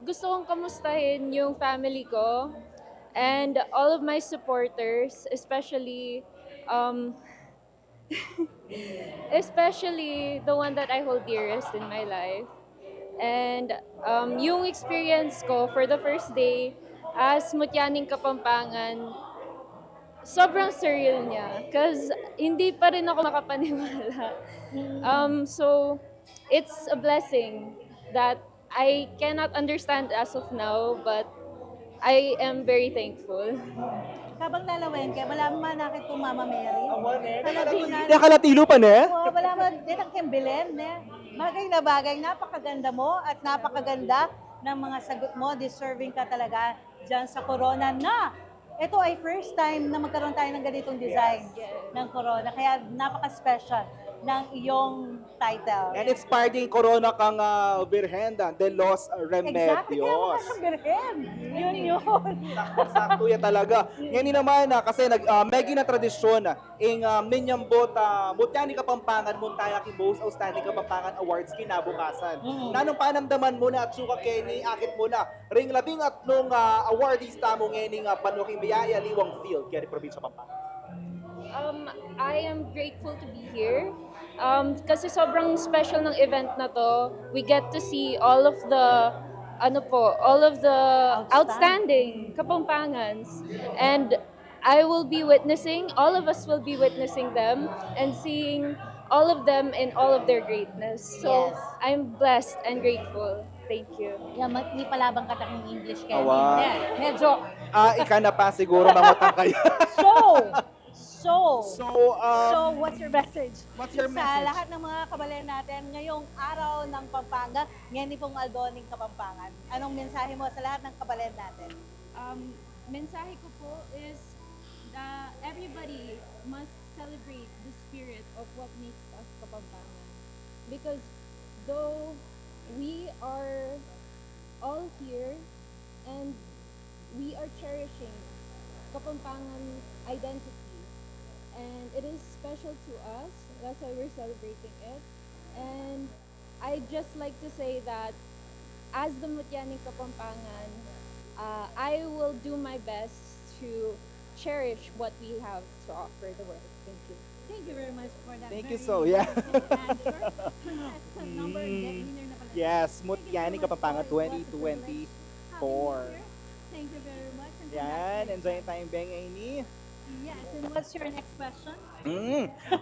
Gusto kong kamustahin yung family ko and all of my supporters, um, especially the one that I hold dearest in my life. And yung experience ko for the first day as Mutyaning Kapampangan, sobrang surreal niya. Because hindi pa rin ako makapaniwala. So, it's a blessing that I cannot understand as of now, but I am very thankful. Habang lalawin kay, wala mo manakit po Mama Mary. Kalatinan. Nakalatilo pa, ne? Oo, wala mo din ang Kimbilen, ne? Bagay na bagay, napakaganda mo at napakaganda ng mga sagot mo. Deserving ka talaga dyan sa Corona na. Ito ay first time na magkaroon tayo ng ganitong design ng Corona. Kaya napaka-special ng iyong title. And it's parting Corona kang Virgenda de los Exactly, kaya Remedios. mga sa Birhen. Yun. Sakto yan talaga. Ngayon naman, kasi megi na tradisyon, ing ninyambot, Mutyaning Kapampangan, Muntaya ki Most Outstanding Kapampangan Awards kinabukasan. Nanong panamdaman mo na at suka Kenny, akit mo na, ring 13 awardees tamo ngayon panuking biyaya liwang field, kaya Probinsya Pampanga. I am grateful to be here. Kasi sobrang special ng event na to. We get to see all of the outstanding Kapampangans. And I will be witnessing, all of us will be witnessing them and seeing all of them in all of their greatness. So, Yes. I'm blessed and grateful. Thank you. Yan, may palabang ka ng English kaya. Awa. Medyo, Ika na pa siguro mangutang kayo. So, So, what's your message? what's your Sa message? lahat ng mga kababayan natin, ngayong araw ng Pampanga, ngayon pong Aldoning Kapampangan. Anong mensahe mo sa lahat ng kababayan natin? Mensahe ko po is everybody must celebrate the spirit of what makes us Kapampangan. Because though we are all here and we are cherishing Kapampangan identity, and it is special to us, that's why we're celebrating it. And I'd just like to say that as the Mutyaning Kapampangan, I will do my best to cherish what we have to offer the world. Thank you. Thank you very much for that. Thank you very so, yeah. answer. Contestant number, winner na pala. Yes, Mutyaning Kapampangan 2024. Thank you very much. And Yan, enjoy yung time, Beng Aini. yes, and what's your next question?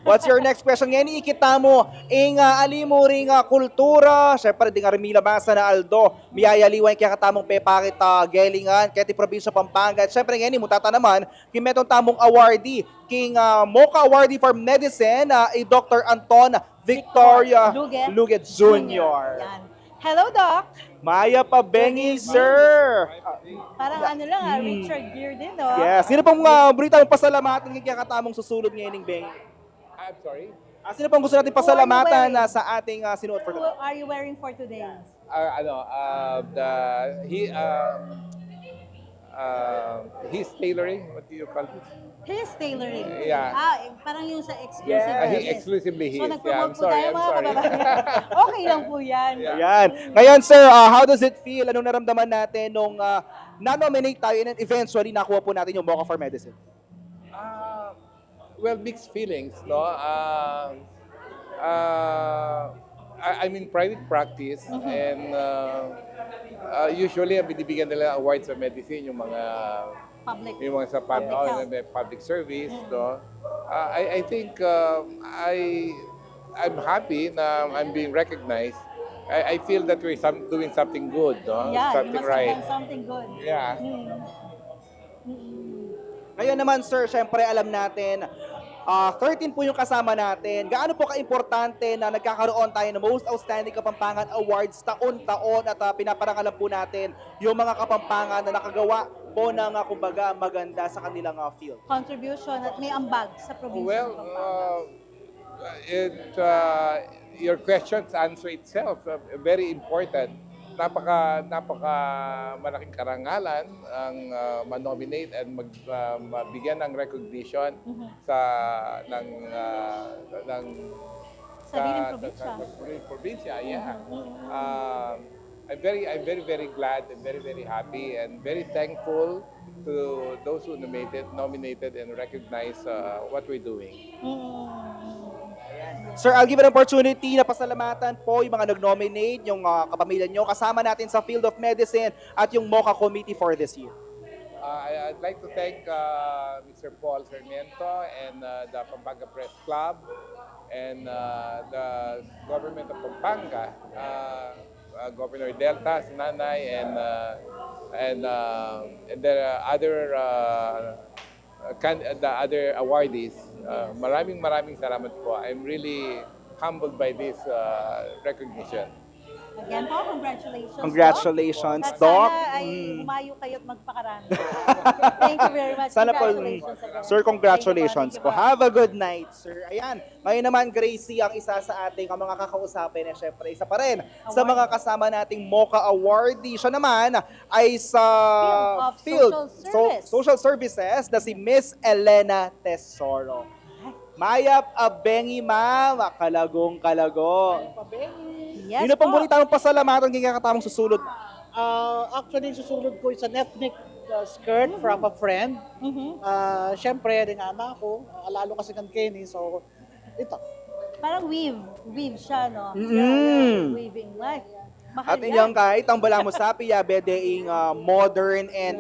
What's your next question? Ngayon, ikita mo, alimo ring kultura, syempre, di nga rimilabasa na Aldo, miyayaliwan kaya katamong pepakit gelingan, kaya ti Probinsya Pampanga. At syempre, ngayon, mutata naman, kimetong tamong awardee, king MOCA awardee for medicine, Dr. Anton Victoria Luget Jr. Yan. Hello, Doc. Maya pa Bengi, sir. Parang Richard Gere din, no? Yes. Sino pong brita mong pasalamatan kaya katamong susulod ngayon ng Bengi? I'm sorry? Sino pong gusto natin pasalamatan sa ating sinuot for Who today? are you wearing for today? He's tailoring. What do you call it? His tailoring. Yeah. Parang yung sa exclusive. Yeah. He exclusively So, his. nagpromote I'm po sorry. tayo I'm mga sorry. kababayan. Okay lang po yan. Ayan. Ngayon, sir, how does it feel? Anong naramdaman natin nung na-nominate tayo and eventually nakuha po natin yung MOCA for Medicine? Well, mixed feelings, no? I'm in private practice and usually binibigyan nila awards sa medicine yung mga Public. yung mga sa public service, no? I think I'm happy na I'm being recognized. I feel that we're doing something good, no? Yeah, Something you must right. have done something good. Yeah. Ngayon naman, sir, syempre alam natin, 13 po yung kasama natin. Gaano po ka-importante na nagkakaroon tayo ng Most Outstanding Kapampangan Awards taon-taon at pinaparangalan po natin yung mga Kapampangan na nakagawa po ng kumbaga maganda sa kanilang field. Contribution at may ambag sa probinsya. Well, your questions answer itself. Very important. napaka malaking karangalan ang manominate and mabigyan ng recognition sa Sariling probinsya. sa probinsya. Yeah. I'm very glad and very happy and very thankful to those who nominated and recognized what we're doing. Sir, I'll give an opportunity na pasalamatan po yung mga nag-nominate, yung kapamilya nyo. Kasama natin sa Field of Medicine at yung MOCA Committee for this year. I'd like to thank Mr. Paul Sarmiento and the Pampanga Press Club and the government of Pampanga, Governor Delta, si Nanay, and the other awardees. Maraming salamat po. I'm really humbled by this recognition. Again po, congratulations. Congratulations, Doc. At Doc. sana ay umayo kayo at magpakarami. Thank you very much. Sana po, Congratulations again. sir, congratulations Thank you po. Have a good night, sir. Ayan, ngayon naman, Gracie, ang isa sa ating ang mga kakausapin, eh, syempre, isa pa rin sa mga kasama nating MOCA awardee. Siya naman ay sa Field of Social Services na si Miss Elena Tesoro. Mayap Abengi, ma'am. Kalagong-kalago. Yes Yun na pong po. muli tamang pasalamatan kay kakatamang susulod. Actually, susunod ko is an ethnic skirt from a friend. Siyempre, rin anak ko. Lalo kasi kang Kenny, so ito. Parang weave siya, no? Weaving like. Mahal At inyong kahit ang bala mo sa piya, bedeing modern and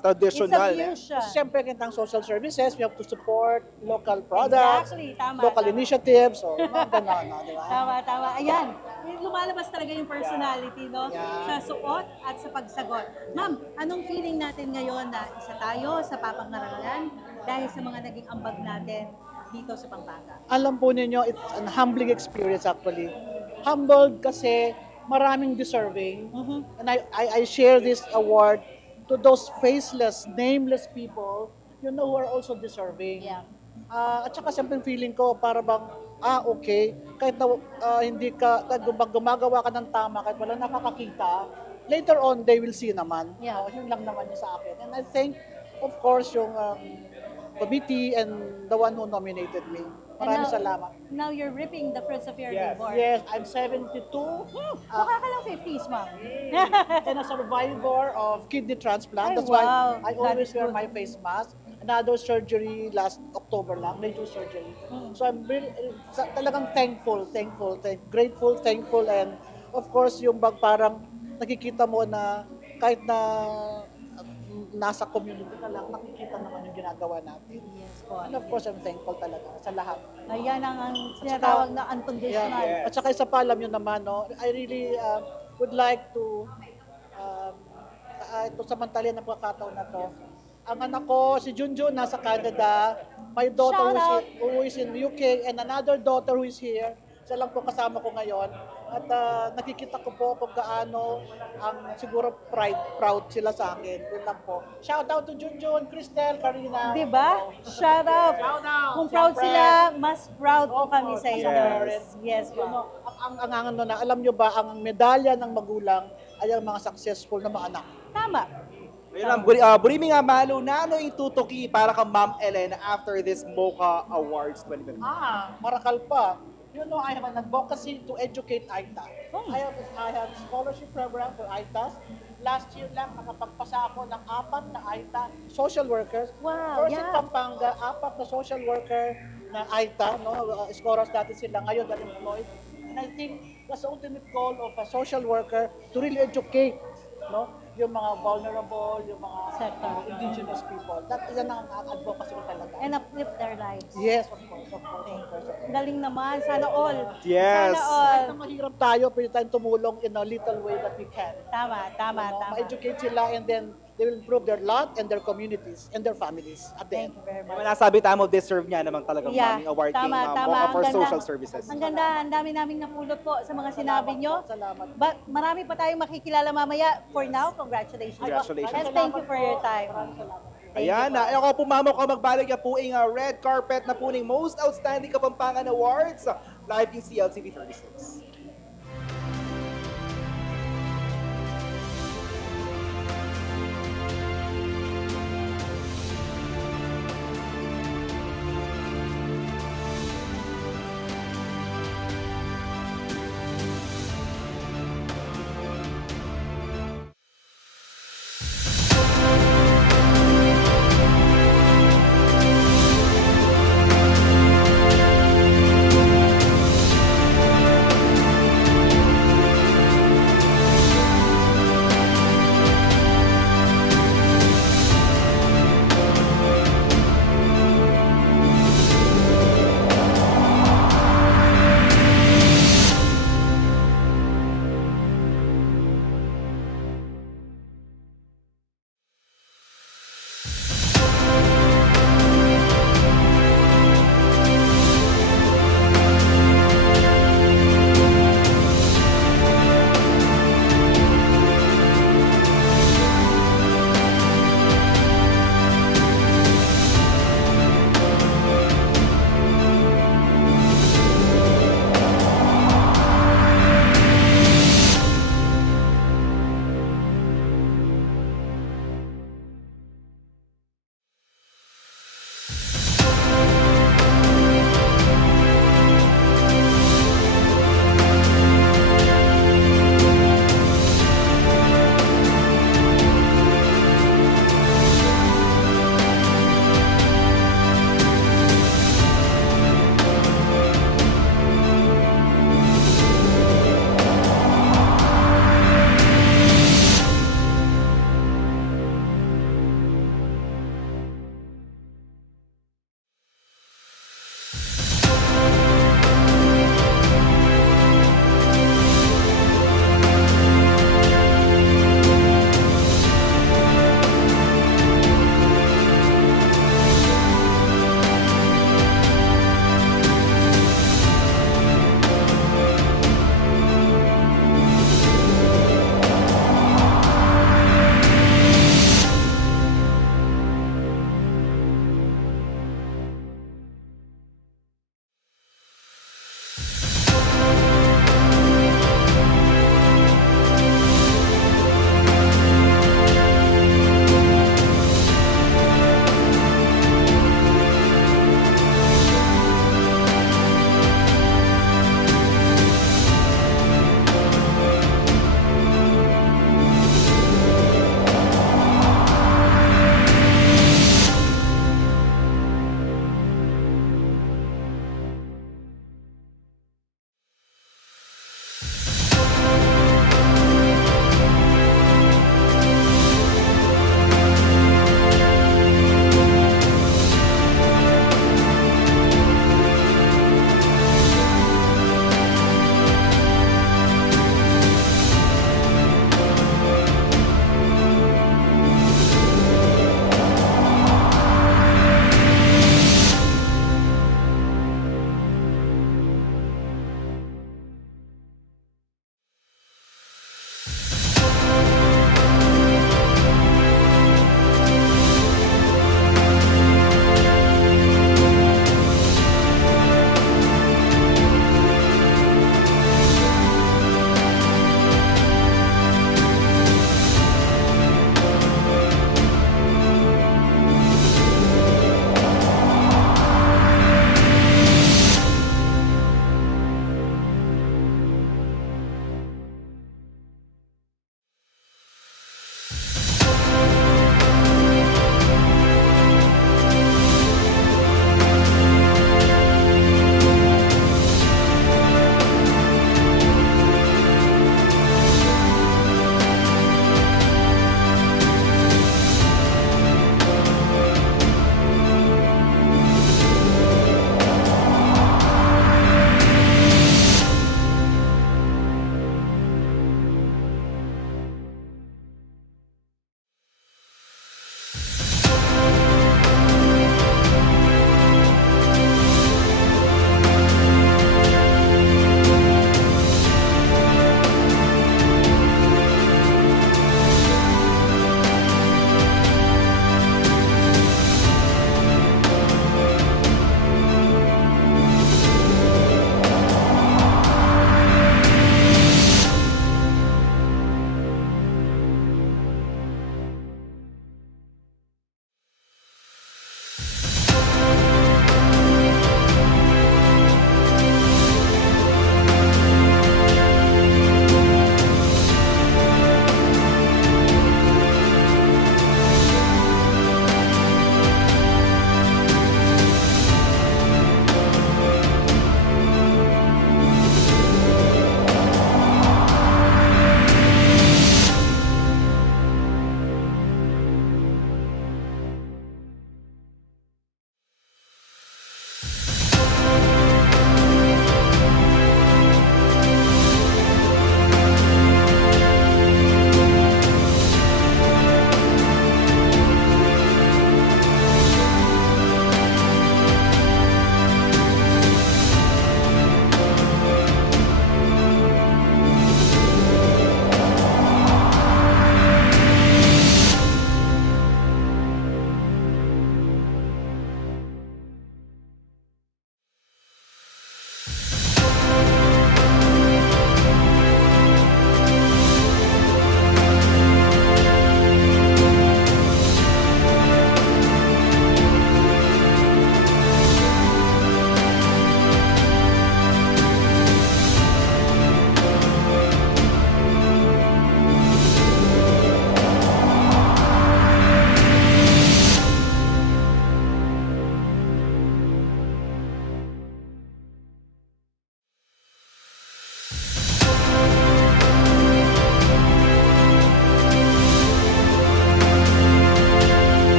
traditional. It's a fusion. Siyempre, kintang social services, we have to support local products, Exactly, tama. local initiatives, so mga ganon, no, di ba? Tama. Ayan. Lumalabas talaga yung personality, no? Sa suot at sa pagsagot. Ma'am, anong feeling natin ngayon na isa tayo sa papangaralan dahil sa mga naging ambag natin dito sa Pampanga? Alam po ninyo, it's an humbling experience actually. Humbled kasi maraming deserving. And I share this award to those faceless, nameless people, who are also deserving. Yeah. At saka siyempre feeling ko para bang, okay, kahit na hindi ka, kahit gumagawa ka ng tama, kahit wala nakakakita, later on, they will see naman. Yeah. Yun lang naman yung sa akin. And I think, of course, yung committee and the one who nominated me. Maraming salamat. Now you're reaping the fruits of your labor. Yes, I'm 72. Mukha ka lang 50s, ma'am. And a survivor of kidney transplant. Ay, That's wow. why I always wear my face mask. Another surgery last October lang, major surgery. So I'm really, talagang grateful, thankful, and of course yung bag parang nakikita mo na kahit na nasa community ka lang, nakikita naman yung ginagawa natin. Yes po. And of course, I'm thankful talaga sa lahat. Ayan ang sinatawag na unconditional. Yeah. At saka isa pa, alam nyo naman, no, I really would like to, ito samantala ng pagkakataon na to, ang anak ko, si Junjun, nasa Canada, my daughter who is in UK, and another daughter who is here. Siya lang po kasama ko ngayon. At nakikita ko po kung gaano ang siguro proud sila sa akin. Yun lang po. Shout out to Junjun, Cristel, Karina. Diba? Shout out. Kung proud sila, mas proud po kami sa inyo. Yes po. Ang na, alam nyo ba, ang medalya ng magulang ay ang mga successful na mga anak. Tama. Ayun lang, Burimi nga malo, na ano yung tutuki para ka Ma'am Elena after this MOCA Awards 2020? Marakal pa. You know, I have an advocacy to educate AITA. I have a scholarship program for AITAs. Last year lang, nakapagpasa ako ng 4 na AITA social workers. Wow, First in Pampanga, 4 na social worker na AITA, no? Scholars natin sila ngayon that employed. And I think that's the ultimate goal of a social worker to really educate, no? Yung mga vulnerable, yung mga indigenous people. Yan ang advocacy ko talaga. And uplift their lives. Yes, of course. Galing naman. Sana all. Yes. Sana all. Kahit na mahirap tayo, pwede tayong tumulong in a little way that we can. Tama. Ma-educate sila and then they will improve their lot and their communities and their families at the end. Thank you very much. Nasabi tamo, deserve niya naman talagang maming award king MOCA for Ang ganda. social services. Ang ganda, ang dami naming napulot po sa mga sinabi nyo. Salamat. But marami pa tayong makikilala mamaya. For now, congratulations. Congratulations. And thank you for your time. Ayan na, ako po mamo ko magbalik na po ang red carpet na po ng Most Outstanding Kapampangan Awards live in CLTV 36.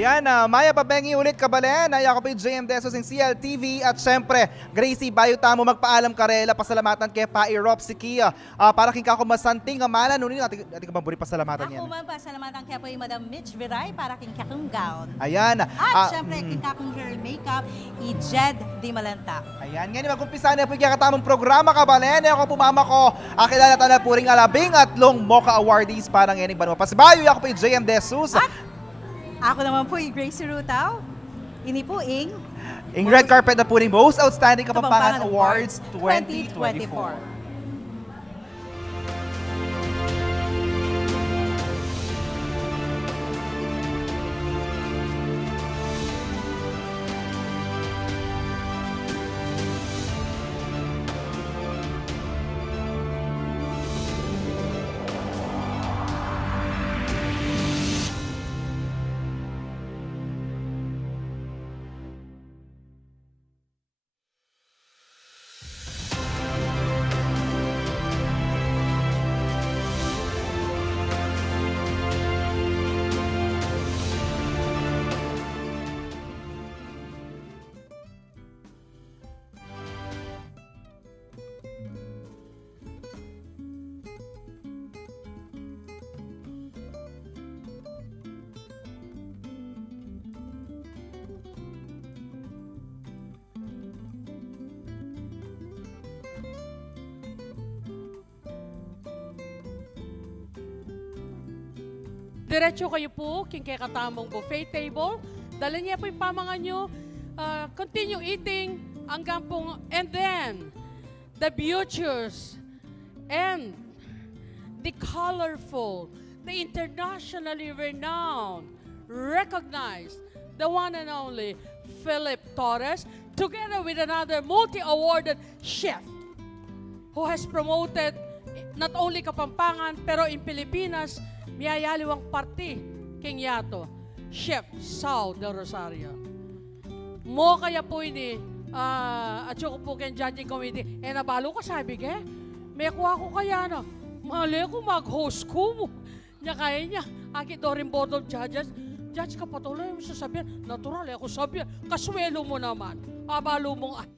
Ayan, Maya Pabengi ulit kabalen. Ay ako po yung JM Desos ng CLTV at syempre, Gracie Bayutamo magpaalam karela pasalamatan kay Pai Ropsiki. Para king kako masanting amala nunin ating ka buri pasalamatan yan. Ako man pasalamatan kaya po yung Madam Mitch Viray para king kakong gown. Ayan. At syempre king kakong hair and makeup, i-Jed Di Malanta. Ayan, ngayon mag-umpisa na po yung katamang programa kabalen. Ako pumama ko, kilala tala po ring alabing at long Mocha Awardees parang ngayon ba naman pasibayo. Ako po yung JM Desos. Ako naman po yung Gracie Rutaw. Ini po ing red carpet na po rin Most Outstanding Kapampangan Kapampangan Awards Awards 2024. Diretso kayo po, king kay katamong buffet table. Dala niya po yung pamangan nyo. Continue eating hanggang pong, and then, the beauteous and the colorful, the internationally renowned, recognized, the one and only Philip Torres, together with another multi-awarded chef who has promoted not only Kapampangan, pero in Pilipinas, miyayaliwang party king yato, Chef Sao del Rosario. Mo kaya po ini, at ko po ken judging committee, nabalo ka sabi ke, may kuha ko kaya na, mali ko mag-host ko mo. Nya kaya niya, akit do rin board of judges, judge ka patuloy mo sasabihin, natural ako sabihin, kaswelo mo naman, abalo mong